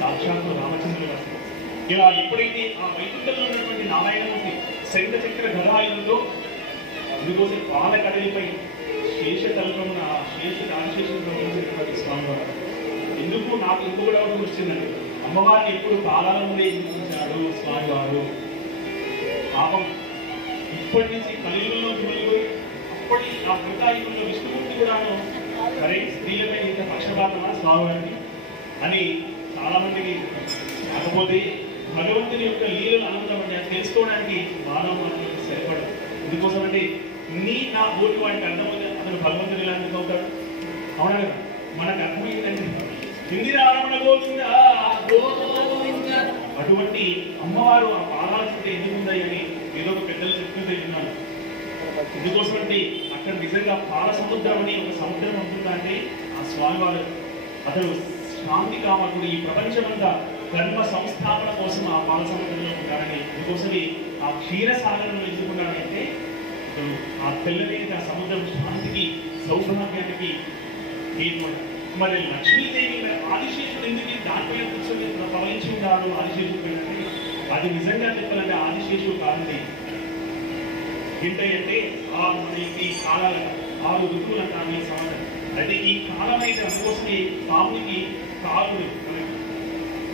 సాక్షాత్తు రామచంద్రుడు. ఇలా ఎప్పుడైతే ఆ వైకుంఠంలో ఉన్నటువంటి నారాయణమూర్తి శంఖ చక్ర గదాయులతో అందుకోసం పాల కడలిపై శేష తల్పమున ఆ శేష ఆశేషంలో ఉంచినటువంటి స్వామివారు. ఎందుకు నాకు ఇంకొక డౌట్ వచ్చిందండి, అమ్మవారిని ఎప్పుడు పాదాల ముందే ఉంచాడు స్వామివారు? పాపం ఇప్పటి నుంచి కలియుగంలో చూడబోయి అప్పటి ఆ కృతాయుగంలో విష్ణుమూర్తి కూడాను సరే స్త్రీలపై ఇంత పక్షపాతమా స్వామివారికి అని చాలా మందికి. కాకపోతే భగవంతుని యొక్క లీలలు ఆనందం అంటే అది తెలుసుకోవడానికి మానవ సరిపడదు. ఎందుకోసం అంటే నా ఓటు వాడికి అర్థమైతే అతను భగవంతుని ఇలా ఎందుకు అవుతాడు? అవునా కదా, మనకు అర్థమైందండి. ఇందిరారమణ గోవింద అటువంటి అమ్మవారు ఆ పాదాలు చుట్టూ ఎందుకు ఉన్నాయి అని ఏదో ఒక పెద్దలు చెప్తుంటే విన్నాను. ఎందుకోసం అంటే అక్కడ నిజంగా పాల సముద్రం అని ఒక సముద్రం ఉంటుందా అంటే ఆ స్వామివారు అతను శాంతి కామకుడు, ఈ ప్రపంచమంతా ధర్మ సంస్థాపన కోసం ఆ పాల సముద్రంలో ఉంటాడని, అందుకోసమే ఆ క్షీరసాగరంలో ఎందుకున్నాడంటే ఆ తెల్లనే ఆ సముద్రం శాంతికి సౌభాగ్యానికి ఏర్పడ. మరి లక్ష్మీదేవి ఆదిశేషుడు ఎందుకు దానిపైన కూర్చొని ప్రవహించి ఉన్నాడు? ఆదిశేషుడు అది నిజంగా చెప్పాలంటే ఆదిశేషువు కాదండి. ఏంటంటే మనకి కాలాలు 6 ఋతువులు అంటారు ఈ సంవత్సరం. అయితే ఈ కాలం అయితే అందుకోసమే పామునికి కాలుడు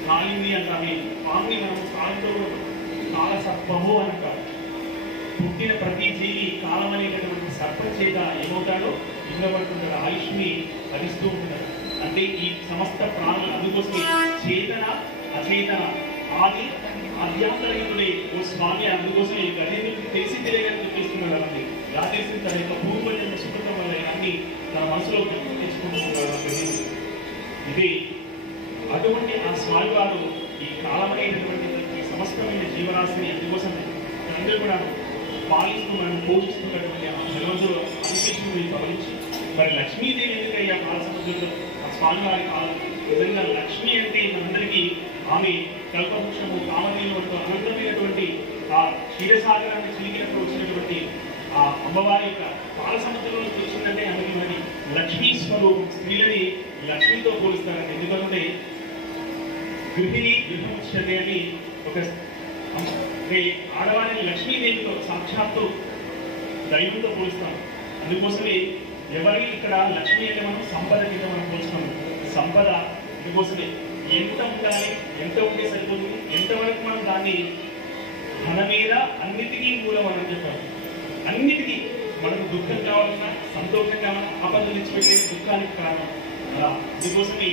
కాలింది అంటారు. పాముని మనము కాలంతో కాల సర్పము అని అంటారు. పుట్టిన ప్రతి జీవి కాలం అనేటటువంటి సర్పం చేత ఏమవుతాడో ఇవ్వబడుతుంటాడు, ఆయుష్ని భరిస్తూ ఉంటున్నాడు. అంటే ఈ సమస్త ప్రాణులు అందుకోసమే చేతన అచేతన ఆది అధ్యాత్మరహితుడే ఓ స్వామి. అందుకోసమే గజేంద్రుడికి తెలిసి తెలియదని చెప్పేస్తున్నాడు అండి. ఎలా తెలిసి తన యొక్క పూర్వజన్మ సుకృతం వల్ల అన్ని తన మనసులో తెచ్చుకుంటున్నాడు గజేంద్రుడు. ఇది అటువంటి ఆ స్వామి వారు ఈ కాలమైనటువంటి ఈ సమస్తమైన జీవరాశిని అందుకోసం అందరూ కూడా పాలిస్తూ మనం పోషిస్తున్నటువంటి ఆ జలవజులు ఆదిశేషుని గమనించి మరి లక్ష్మీదేవి ఎందుకయ్యా కాల సముద్రంలో ఆ స్వామివారి కాలం. నిజంగా లక్ష్మి అంటే మనందరికీ ఆమె కల్పవృక్షము కామధేను వంటి అనంతమైనటువంటి ఆ క్షీరసాగరాన్ని చిలికినప్పుడు వచ్చినటువంటి ఆ అమ్మవారి యొక్క పాల సముద్రంలో వచ్చిందంటే ఆమెకి మరి లక్ష్మీ స్వరూపం. స్త్రీలని లక్ష్మితో పోలుస్తారండి. ఎందుకంటే గృహిణి గృహముచ్యతే అని ఒక ఆడవారిని లక్ష్మీదేవితో సాక్షాత్తు దైవంతో పోలుస్తాం. అందుకోసమే ఎవరికి ఇక్కడ లక్ష్మి అంటే మనం సంపద కింద మనం పోల్చుతాము. సంపద అందుకోసమే ఎంత ఉండాలి, ఎంత ఉంటే సరిపోతుంది, ఎంతవరకు మనం దాన్ని ధన మీద అన్నిటికీ మూలం అని చెప్పాము. అన్నిటికీ మనకు దుఃఖం కావాలన్నా సంతోషం కావాలన్నా ఆపదలు తెచ్చిపెట్టే దుఃఖానికి కారణం అలా. అందుకోసమే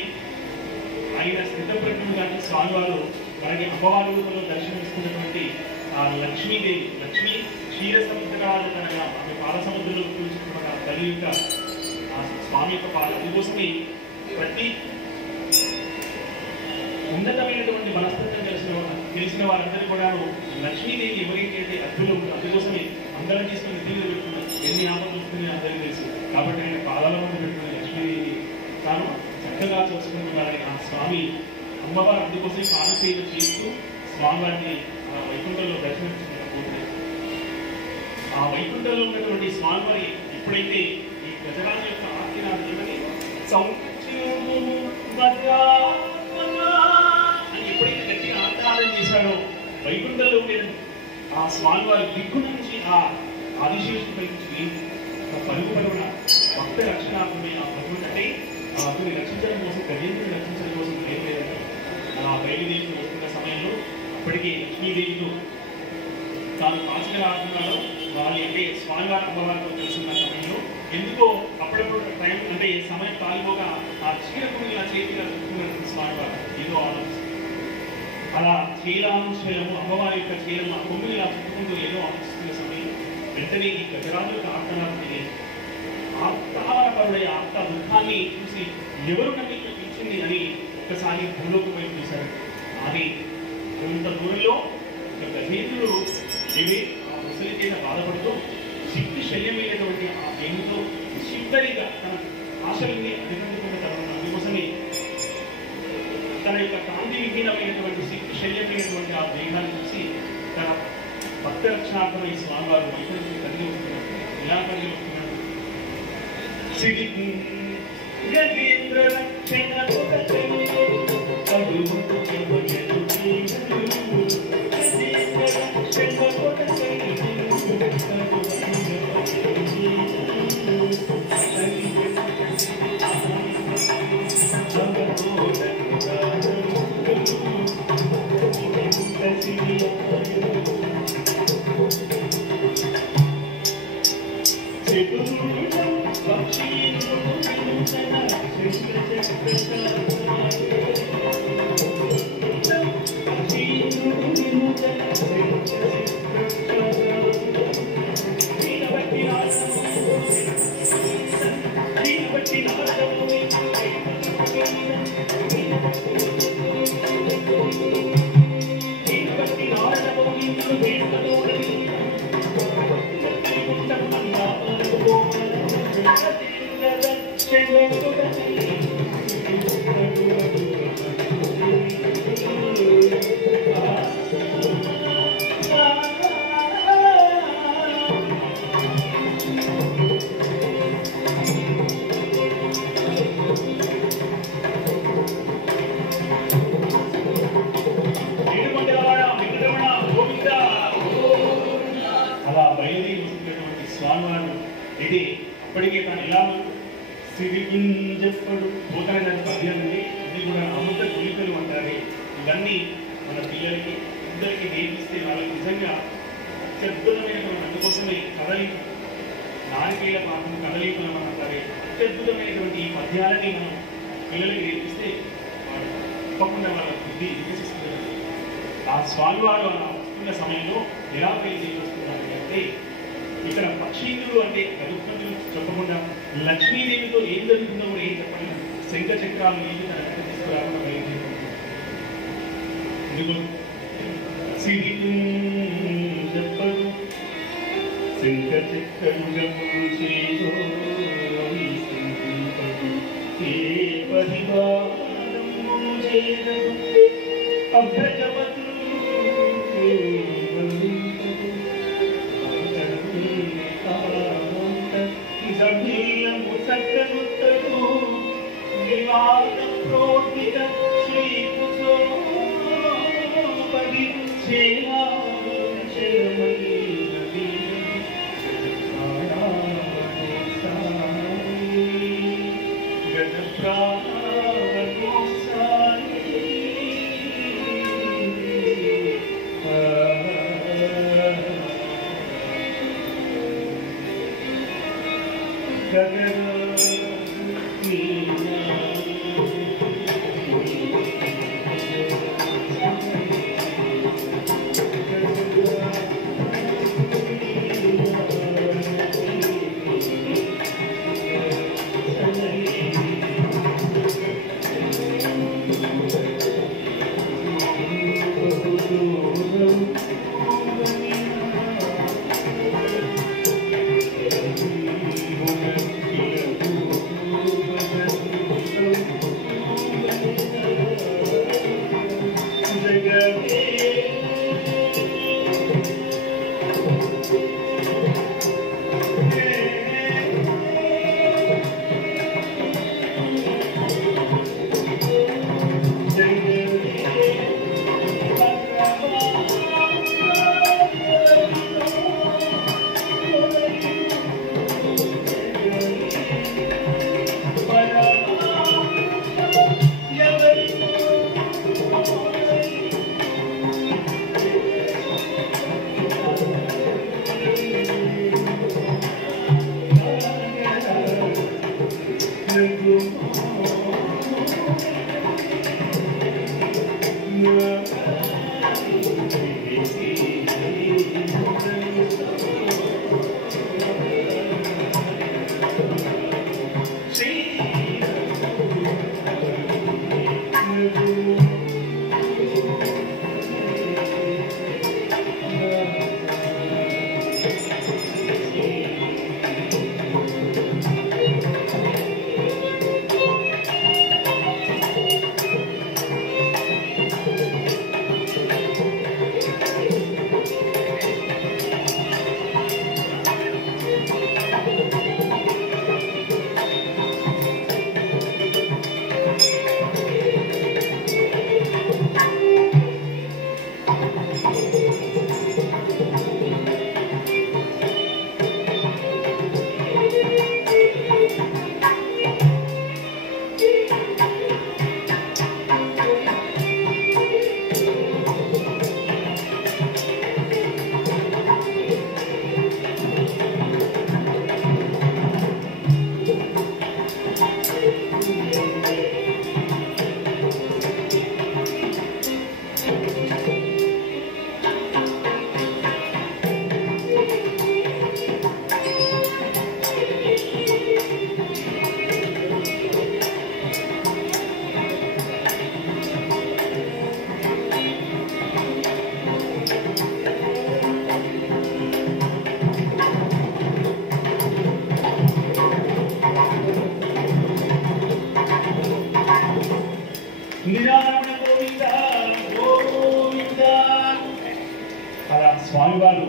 ఆయన సిద్ధప్రజ్ఞుడు కానీ స్వామివారు మనకి అమ్మవారి రూపంలో దర్శనమిస్తున్నటువంటి ఆ లక్ష్మీదేవి. లక్ష్మి క్షీర సముద్రాలు కనుక ఆమె పాల సముద్రంలో కూర్చున్న తల్లి యొక్క ఆ స్వామి యొక్క పాల. అందుకోసమే ప్రతి ఉన్నతమైనటువంటి మనస్తత్వం తెలిసిన వారందరూ కూడా లక్ష్మీదేవి ఎవరికైతే అర్థులు ఉంటుందో అందుకోసమే అందరం తీసుకుని నిధులు పెట్టుకున్నారు. ఎన్ని ఆపదలు వస్తున్నాయో అందరికీ తెలుసు. కాబట్టి ఆయన పాలలో పెట్టుకున్న లక్ష్మీదేవి తాను చక్కగా చూసుకుంటున్నారని ఆ స్వామి అమ్మవారు అందుకోసం పాదసేవ చేస్తూ స్వామివారిని ఆ వైకుంఠంలో దర్శనమించుకుంటున్నారు. ఆ వైకుంఠంలో ఉన్నటువంటి స్వామివారి ఎప్పుడైతే ఈ గజరాజు యొక్క ఆర్తినాథ ఏమని అని ఎప్పుడైతే గట్టిగా ఆత్మనాదం చేశాడో వైకుంఠంలో ఉండే ఆ స్వామివారి దిక్కు నుంచి ఆ ఆదిశేషుపై నుంచి పరుగు పరుగున భక్త రక్షణార్థమే ఆ భగవంతుడు అంటే ఆ భక్తుని రక్షించడం కోసం గజేంద్రుని రక్షించడం కోసం బయలుదేరాడు. అలా బయలుదేరి వస్తున్న సమయంలో అప్పటికే లక్ష్మీదేవితో తాను కాచిగా ఆడుతున్నాడో వాళ్ళు అంటే స్వామివారి అమ్మవారితో తెలుసుకున్న సమయంలో ఎందుకో అప్పుడప్పుడు టైం అంటే సమయం కాలిపోగా ఆ చీరకుని ఆ చేతిగా చుట్టుకున్నటువంటి స్వామివారు ఏదో ఆలోచిస్తుంది. అలా చీరానుశ్వరము అమ్మవారి యొక్క చీరము ఆ కొమ్మిని ఇలా చుట్టుకుంటూ ఏదో ఆలోచిస్తున్న సమయం వెంటనే ఈ గజరాజులకు ఆత్మనాథుని ఆత్మపరుడే ఆత్మ దుఃఖాన్ని చూసి ఎవరు నన్ను ఇక్కడ పిలిచింది అని ఒక్కసారి భూలోకం వైపు చూశాడు. అది కొంత దూరంలో గజేంద్రుడు ఏమి ఆ ముసలి చేత బాధపడుతూ శక్తి శల్యమైనటువంటి ఆ దేనితో చివరిగా తన ఆశల్ని అధిగమించుకున్న తర్వాత అందుకోసమే తన యొక్క కాంతి విహీనమైనటువంటి శక్తి శల్యమైనటువంటి ఆ దేహాన్ని చూసి తన భక్త రక్షణార్థమై స్వామివారు వైకుంఠానికి కలిగి వస్తున్నారు. ఇలా కలిగి వస్తున్నాడు. గజేంద్ర రక్షణ వెంకటరమణ అయితే అప్పటికే తాను ఎలా సిరిగింజప్పుడు పోతన గారి పద్యాలండి ఇది కూడా అమృత గుళికలు అంటారే. ఇవన్నీ మన పిల్లలకి అందరికీ నేర్పిస్తే వాళ్ళకి నిజంగా అత్యద్భుతమైనటువంటి అందుకోసమే కదలిక నారికేల పాఠం కదలికలు మనం అంటారే. అత్యద్భుతమైనటువంటి ఈ పద్యాలని మనం పిల్లలకి నేర్పిస్తే వాళ్ళు తప్పకుండా వాళ్ళ బుద్ధి వికసిస్తుంది. ఆ స్వామివారు అలా వస్తున్న సమయంలో ఎలా బయలుదేరి వస్తున్నారు అంటే ఇక్కడ పక్షీకులు అంటే గరుత్మంతులు చెప్పకుండా లక్ష్మీదేవితో ఏం జరుగుతుందో కూడా ఏం చెప్పండి. శంఖ చక్రాలు ఏమి తన వెంట తీసుకురాకుండా బయలుదేరి చెప్పడు శంఖ చక్రములు చేదో అభ్రజవతు జమీలము చక్కనుత్తడు వివాద ప్రోహిత శ్రీకుశోపది అలా స్వామివారు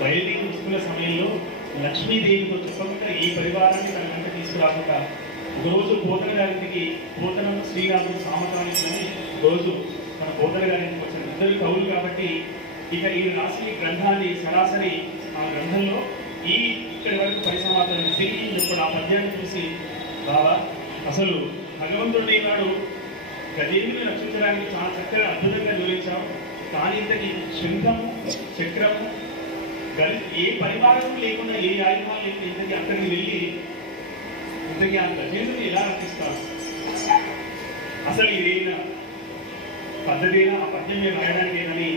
బయలుదేరి వస్తున్న సమయంలో లక్ష్మీదేవితో చెప్పకుండా ఈ పరివారాన్ని తన వెంట తీసుకురాకుండా ఒకరోజు పోతన గారింటికి పోతన శ్రీరాముడు సామతానికి రోజు మన పోతన గారింటికి వచ్చిన ఇద్దరు కవులు కాబట్టి ఇక ఈ రాసి గ్రంథాన్ని సరాసరి ఆ గ్రంథంలో ఇక్కడి వరకు పరిసమాప్తం తిరిగి ఇప్పుడు ఆ పద్యాన్ని చూసి బాబా అసలు భగవంతుడి నాడు గజేంద్రుని రక్షించడానికి చాలా చక్కగా అద్భుతంగా వివరించావు. కానీ ఇంతటి శంఖము చక్రము ఏ పరివారం లేకుండా ఏ ఆయుధాలు లేకుండా ఇంతకీ అక్కడికి వెళ్ళి ఇంతకీ ఆ గజేంద్రుని ఎలా రక్షిస్తారు? అసలు ఇదేనా పద్ధతేనా ఆ పద్యం మీద రాయడానికి ఏదని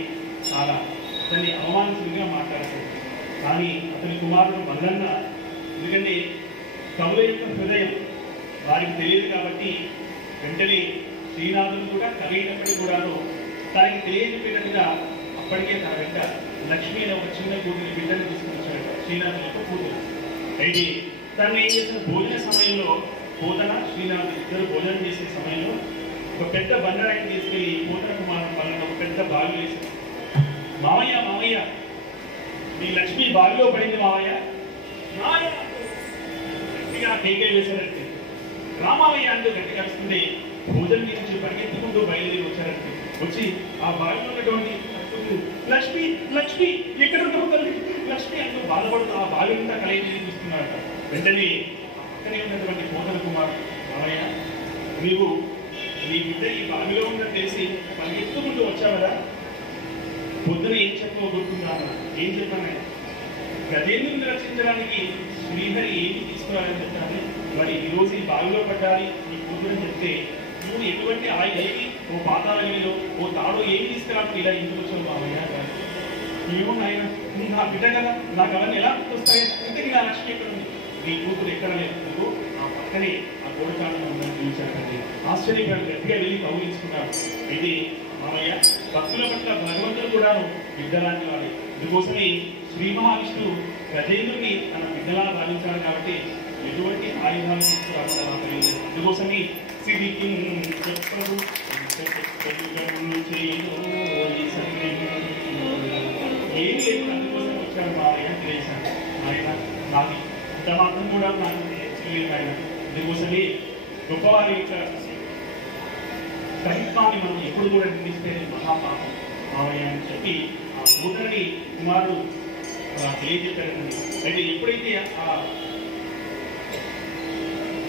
చాలా అతన్ని అవమానించగా మాట్లాడతాడు. కానీ అతని కుమారుడు మల్లన్న ఎందుకంటే కవుల యొక్క హృదయం వారికి తెలియదు కాబట్టి వెంటనే శ్రీనాథుడు కూడా కవి అయినప్పటికీ కూడాను తనకి తెలియజెప్పేటట్టుగా అప్పటికే తన వెంట లక్ష్మి అనే ఒక చిన్న కూతురి బిడ్డను తీసుకుని వచ్చాడు. శ్రీనాథుడు యొక్క కూతురు అయితే తను ఏం చేసిన భోజన సమయంలో పోతన శ్రీనాథుడు ఇద్దరు భోజనం చేసే సమయంలో ఒక పెద్ద బండరాయిని తీసుకెళ్లి పోతన కుమారుడు వలన ఒక పెద్ద బావి వేశాడు. మామయ్య మామయ్య మీ లక్ష్మి బావిలో పడింది మామయ్య గట్టిగా కేకే వేశారంటే రామావయ్య అంటూ గట్టిగా వస్తుంది. భోజనం నుంచి పరిగెత్తుకుంటూ బయలుదేరి వచ్చారంటే వచ్చి ఆ బావిలో ఉన్నటువంటి లక్ష్మి లక్ష్మి ఎక్కడ ఉంటుంది లక్ష్మి అంటూ బాధపడుతూ ఆ బావి అంతా కలయి చూస్తున్నారట. వెంటనే పక్కనే ఉన్నటువంటి పోతన కుమారుడు మామయ్య నీవు నీ బిడ్డ ఈ బావిలో ఉన్నట్టు తెలిసి పరిగెత్తుకుంటూ వచ్చావు కదా, పొద్దున ఏం చెప్పో గుర్తున్నాను ఏం చెప్పాను గజేంద్రుని రక్షించడానికి శ్రీహరి ఏమి తీసుకురాలని చెప్తాను. మరి ఈరోజు ఈ బావిలో పడ్డాలి నీ కూతురని చెప్తే నువ్వు ఎటువంటి ఏమి ఓ పాతాళంలో ఓ తాడో ఏమి తీసుకురావడం ఇలా ఇంటికి వచ్చావు మామయ్య. ఏమో నాయన నా బిడ్డ కదా నాకు అవన్నీ ఎలా గుర్తొస్తాయి ఇంతకీ నా లక్ష్మి ఎక్కడ ఉంది నీ కూతురు ఎక్కడ లేదు ఆ పక్కనే ఆ గోడచాలను ఉందని చూశానండి. ఆశ్చర్యపడి గట్టిగా వెళ్ళి కౌగిలించుకున్నాడు. అయితే మామయ్య భక్తుల పట్ల భగవంతుడు కూడా బిడ్డలాంటి వాడు. ఇందుకోసమే శ్రీ మహావిష్ణువు గజేంద్రుని తన బిడ్డలా భావించాడు కాబట్టి ఎటువంటి ఆయుధాలు తీసుకురావాలి. అందుకోసమే సిరికి చెప్పరు ఏం లేదు అందుకోసం వచ్చాడు మామయ్య తెలిసాను. ఆయన నాకు ఇంత మాత్రం కూడా నాకు తెలియదు ఆయన. అందుకోసమే గొప్పవారి యొక్క కవిత్వాన్ని మనం ఎప్పుడు కూడా నిందిస్తే మహాపాపం మామయ్య అని చెప్పి ఆ కూతురిని కుమారుడు తెలియజెప్పారండి. అయితే ఎప్పుడైతే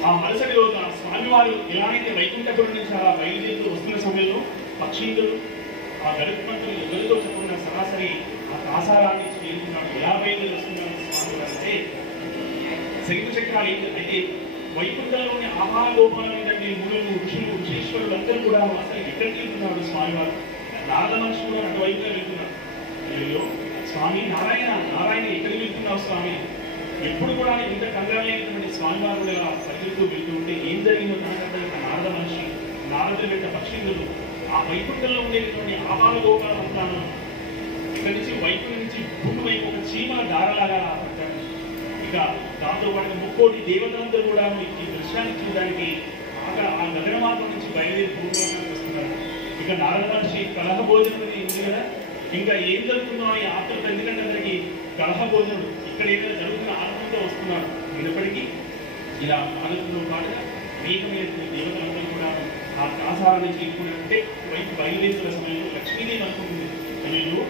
ఆ మరుసటి రోజు ఆ స్వామివారు ఎలాగైతే వైకుంఠపురం నుంచి అలా బయలుదేరుతూ వస్తున్న సమయంలో పక్షీంద్రుడు ఆ గరుత్మంతులు ఎవరితో చెప్పకుండా సరాసరి ఆ కాసారాన్ని చేరుకున్నాడు. ఎలా బయలుదేరి వస్తున్నాడు స్వామివారు అంటే శంకు చక్రాలు అయితే వైకుంఠంలోని ఆహార లోపాల ఏంటంటే మునులు ఋషులు ఋషీశ్వరులు అందరూ కూడా అసలు ఎక్కడికి వెళ్తున్నాడు స్వామివారు. నారద మనుషులు కూడా అటువైపుగా వెళ్తున్నాడు. అయ్యో స్వామి నారాయణ నారాయణ ఎక్కడికి వెళ్తున్నావు స్వామి ఎప్పుడు కూడా ఇంత కంగారైనటువంటి స్వామివారు ఇలా పరిగెత్తూ వెళ్తూ ఉంటే ఏం జరిగిందో తనకంటే నారద మనిషి నారదులు వెంట పక్షిందులు ఆ వైకుంఠంలో ఉండేటువంటి ఆహార లోపాల అంతాను ఇక్కడి నుంచి వైకుంఠం నుంచి భూమి వైపు ఒక చీమల దారలాగా పడ్డాడు. ఇక దాంతో పాటు 30 దేవతలందరూ కూడా ఈ దృశ్యాన్ని చూడడానికి బాగా ఆ గగనమార్గం నుంచి బయలుదేరి భూమిలోకి వస్తున్నారు. ఇక నారద మనిషి కలహ భోజనం ఉంది కదా, ఇంకా ఏం జరుగుతుందో అని ఆత్మత ఎందుకంటే అందరికీ కలహ భోజనుడు ఇక్కడ ఏదైనా జరుగుతున్న ఆత్మతో వస్తున్నాడు. అయినప్పటికీ ఇలా నాలుగుతో పాటుగా అనేకమైనటువంటి దేవతలందరూ కూడా ఆ కాసారాన్ని చేరుకున్నట్టే వైపు బయలుదేరుతున్న సమయంలో లక్ష్మీదేవి అనుకుంటుంది. వీళ్ళు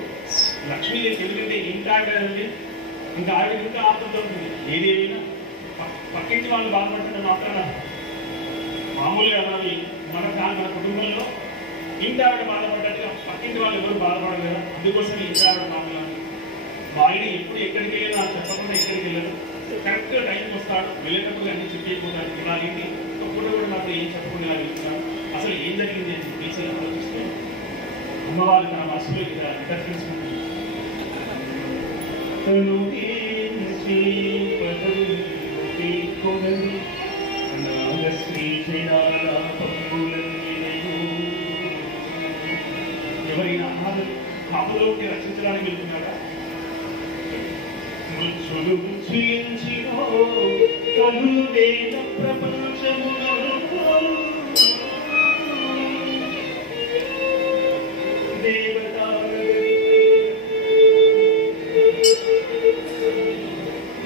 లక్ష్మీదేవి ఎందుకంటే ఇంత ఆడదండి ఇంకా ఆవిడ ఇంకా ఆత్మతో ఉంటుంది. ఏదేమైనా పక్కింటి వాళ్ళు బాధపడుతున్న మాత్రాన మామూలుగా మన కుటుంబంలో ఇంత ఆవిడ బాధపడ్డట్టుగా పక్కింటి వాళ్ళు ఎవరు బాధపడరు కదా, అందుకోసం ఇంత ఆవిడ మామూలు మా ఆయన ఎప్పుడు ఎక్కడికి వెళ్ళినా చెప్పకుండా ఎక్కడికి వెళ్ళదు. కరెక్ట్గా టైంకి వస్తాడు, వెళ్ళేటప్పుడు అన్ని చెప్పిపోతాడు. ఇలా ఏంటి ఒక్కడు కూడా నాకు ఏం చెప్పకుండా వెళ్తున్నాడు, అసలు ఏం జరిగింది అని చెప్పేసి ఆలోచిస్తూ అమ్మవారు తన మనసులో ఇలా వితర్కించుకుంటుంది. ఎవరైనా అనాథలు కాపులో ఉంటే రక్షించడానికి వెళ్తున్నారా? మృత్యులు మృత్యుంచినో కలువేద ప్రపంచములో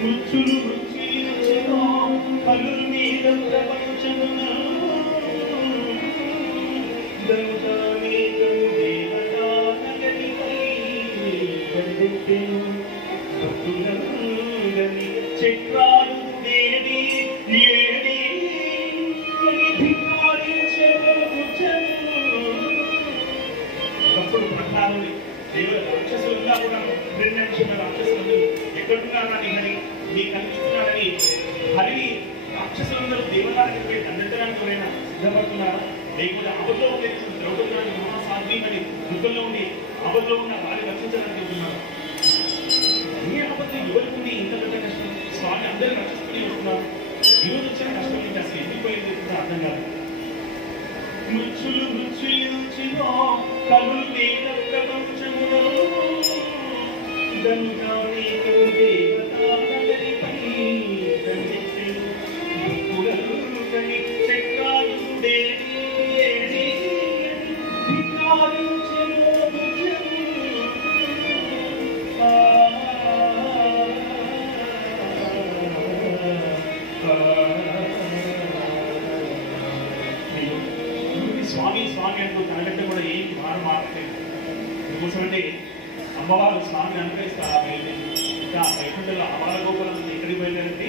మృత్యులు మృత్యుంచినో కలువేద ప్రపంచములో భక్తులను గని చక్రాలు దేడి ఏడి ఒకప్పుడు ప్రహ్లాదుని దేవుడు రాక్షసులుగా కూడా 2 నిమిషాల రాక్షసులందరూ ఎక్కడున్నారని హరి నీ కనిపిస్తున్నారని హరిని రాక్షసులందరూ దేవతానికి పోయి దండెత్తడానికి ఎవరైనా సిద్ధపడుతున్నారా? లేకపోతే ఆపదలో ఉండే ద్రౌపది రాణి మహాసాధ్వీమని దుఃఖంలో ఉండి ఆపదలో ఉన్న వారిని రక్షించడానికి వెళ్తున్నారు. అన్ని ఆపదలు ఎవరికి ఇంత పెద్ద కష్టం? స్వామి అందరినీ రక్షిస్తూనే వస్తున్నారు. ఈరోజు వచ్చిన కష్టం నుంచి అసలు ఎందుకు పోయింది అర్థం కాదు. మృత్యులు మృత్యులో కలు వేద ప్రపంచములో గంగానేకు దేవతానగరిపై దండెత్తెను భక్తులను కని చక్రాలు దేడి ఏడి వికారించెను ముఖ్యము స్వామి స్వామి అంటూ తనకంటే కూడా ఏం మాట్లాడలేదు. ఎందుకోసమంటే అమ్మవారు స్వామిని అనుకరిస్తారు. ఆ వెళ్ళి ఇంకా వైకుంఠంలో అవాల గోపురం ఎక్కడికి వెళ్ళారంటే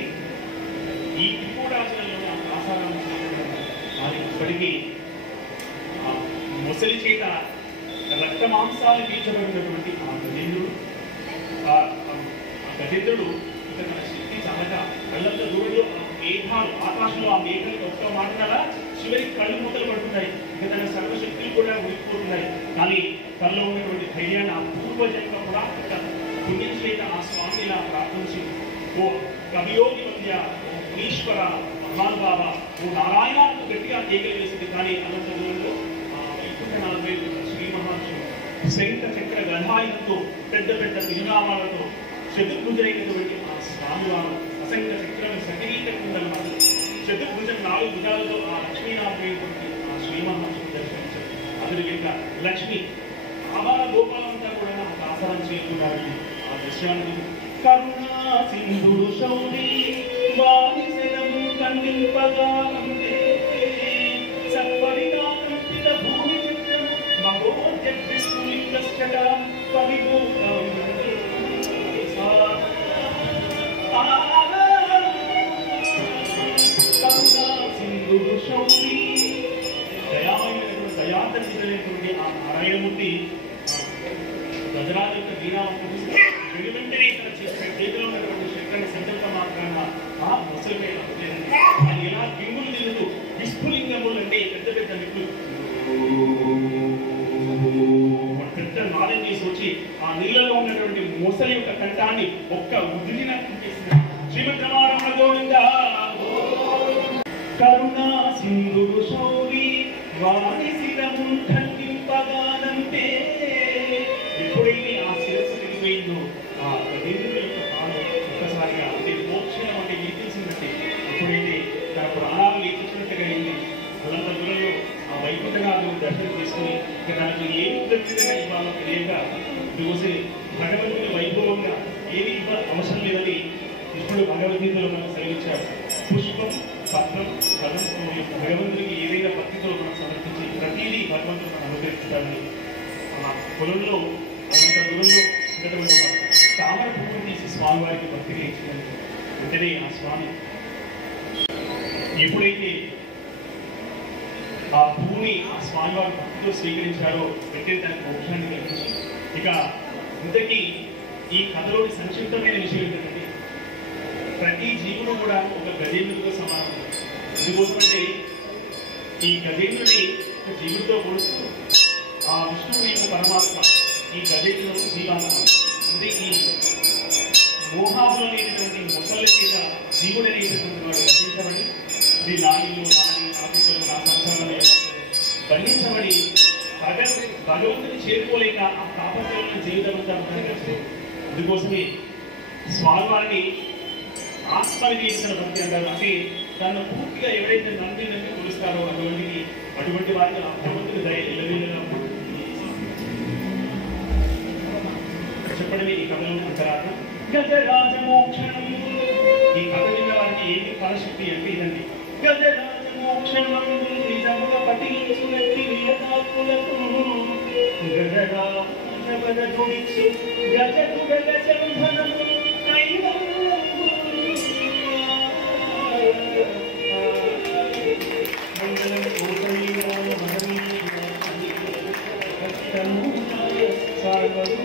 ఈ త్రిపురాజులలోని ఆ ఆసారం అది ఇప్పటికీ ముసలి చేత రక్త మాంసాలు పీల్చబడినటువంటి ఆ గజేంద్రుడు ఇక తన శక్తి చాలక కళ్ళంతా దూరంలో మేఘాలు ఆకాశంలో ఆ మేఘాలకు ఒక్క మాట్లాడా చివరికి కళ్ళు మూతలు పడుతున్నాయి. ఇక తన సర్వశక్తులు కూడా ఉడికిపోతున్నాయి. కానీ తనలో ఉన్నటువంటి ధైర్యాన్ని ఆ పూర్వజన్మ పురాతన పుణ్యం చేత ఆ స్వామిని ప్రార్థించి ఓ కవియోగి మధ్య ఓ మునీశ్వర భగవాన్ బాబా ఓ నారాయణకు గట్టిగా కేకలు వేసింది. కానీ అనంత దూరంలో వైకుంఠ 40 శ్రీ మహాత్ముడు శంఖ చక్ర గదాయులతో పెద్ద పెద్ద తిరునామాలతో చతుర్భుజైనటువంటి ఆ స్వామివారు అసంఖ్య చక్రం సకిరీకరణ చతుర్భుజం 4 భుజాలతో ఆ లక్ష్మీనాథుడైనటువంటి ఆ శ్రీమహాత్ముడు దర్శించారు. అతని యొక్క లక్ష్మి ఆవాల గోపాలంతా కూడా ఒక ఆసనం చేరుకున్నారండి. ఆ దృశ్యాన్ని కరుణా సింధుడు శౌరి వారి శరము కందింపగా సత్వరిగా కంపిత భూమి చిత్రము మహోద్యస్ఫులింగశ్చట పరిభూతం సింధుడు శౌరి దయాదర్శితులైనటువంటి ఆ నారాయణమూర్తి గజరాజు యొక్క దీనామూర్తి వెంటనే తన చేతిలో ఉన్నటువంటి శక్తిని సంకల్ప మాత్రాన ఆ ముసలిపై అది ఎలా గింగులు తిరుగుతూ విస్ఫులింగములు అంటే పెద్ద పెద్ద నిప్పులు పెద్ద నాదం చేసి వచ్చి ఆ నీళ్ళలో ఉన్నటువంటి ముసలి యొక్క కంఠాన్ని ఒక్క ఉదిరిన శ్రీమద్ రమారమణ గోవింద కరుణా సింధుడు శౌరి వారి శిరము ఖండింపగానంటే ఎప్పుడైతే ఆ శిరస్సు తిరిగిపోయిందో ఆ గజేంద్రుడి యొక్క కాలం ఒక్కసారిగా అంటే మోక్షణం అంటే తెలిసిందంటే ఎప్పుడైతే తన ప్రాణాలు లేపించినట్టుగా అయింది. అలంత దూరంలో ఆ వైకుంఠనాథుని దర్శనం చేసుకుని ఇక తనకు ఏమి దొరికిందని ఇవాళ తెలియక చూసి భగవంతుని వైభవంగా ఏమి అవసరం లేదని కృష్ణుడు భగవద్గీతలో మనకు సెలవిచ్చాడు. పుష్పం పత్రం ఫలం భగవంతుడికి ఏదైనా భక్తితో మనం సమర్పించి ప్రతిదీ భగవంతుడు మనం అనుగ్రహిస్తాడని ఆ పొలంలో అంత దూరంలో ఉన్నటువంటి ఒక తామర పువ్వును తీసి స్వామివారికి భక్తిగా ఇచ్చినందుకు వెంటనే ఆ స్వామి ఎప్పుడైతే ఆ పువ్వుని ఆ స్వామివారి భక్తితో స్వీకరించారో వెంటనే దానికి మోక్షాన్ని కలిగించి ఇక ఇంతకీ ఈ కథలోని సంక్షిప్తమైన విషయం ఏంటంటే ప్రతి జీవుడు కూడా ఒక గజేంద్రుడితో సమానం. ఎందుకోసమంటే ఈ గజేంద్రుని ఒక జీవుడితో పోలుస్తూ ఆ విష్ణువు యొక్క పరమాత్మ ఈ గజేంద్రుడు జీవాత్మ అంటే ఈ మోహాలు అనేటటువంటి ముసలి చేత జీవుడు అనేటటువంటి వాడు బంధించబడి ఈ నాణ్యులు నాని ఆకులు నా సంసారంలో బంధించబడి భగవంతుని చేరుకోలేక ఆ తాపత్రమైన జీవితం అంతా కలిగింది. అందుకోసమే స్వామివారిని ఆత్మని చేసిన భక్తి అంటారు. అంటే తను పూర్తిగా ఎవరైతే నంది కొలుస్తారో అటువంటి వారికి భగవంతుని దయ ఎల్లవేళలా చెప్పడమే ఈ కథలో అంతరార్థ గజరాజ మోక్షణం. ఈ కథ విన్న వారికి ఏమి ఫలశక్తి అంటే ఇదండి. గజరాజ మోక్షణం నిజముగా పఠించునట్టి నియతాత్ములకు గజరాజ వదనుడిచ్చు గజకుడల చందనము కైవల్యం సాగదు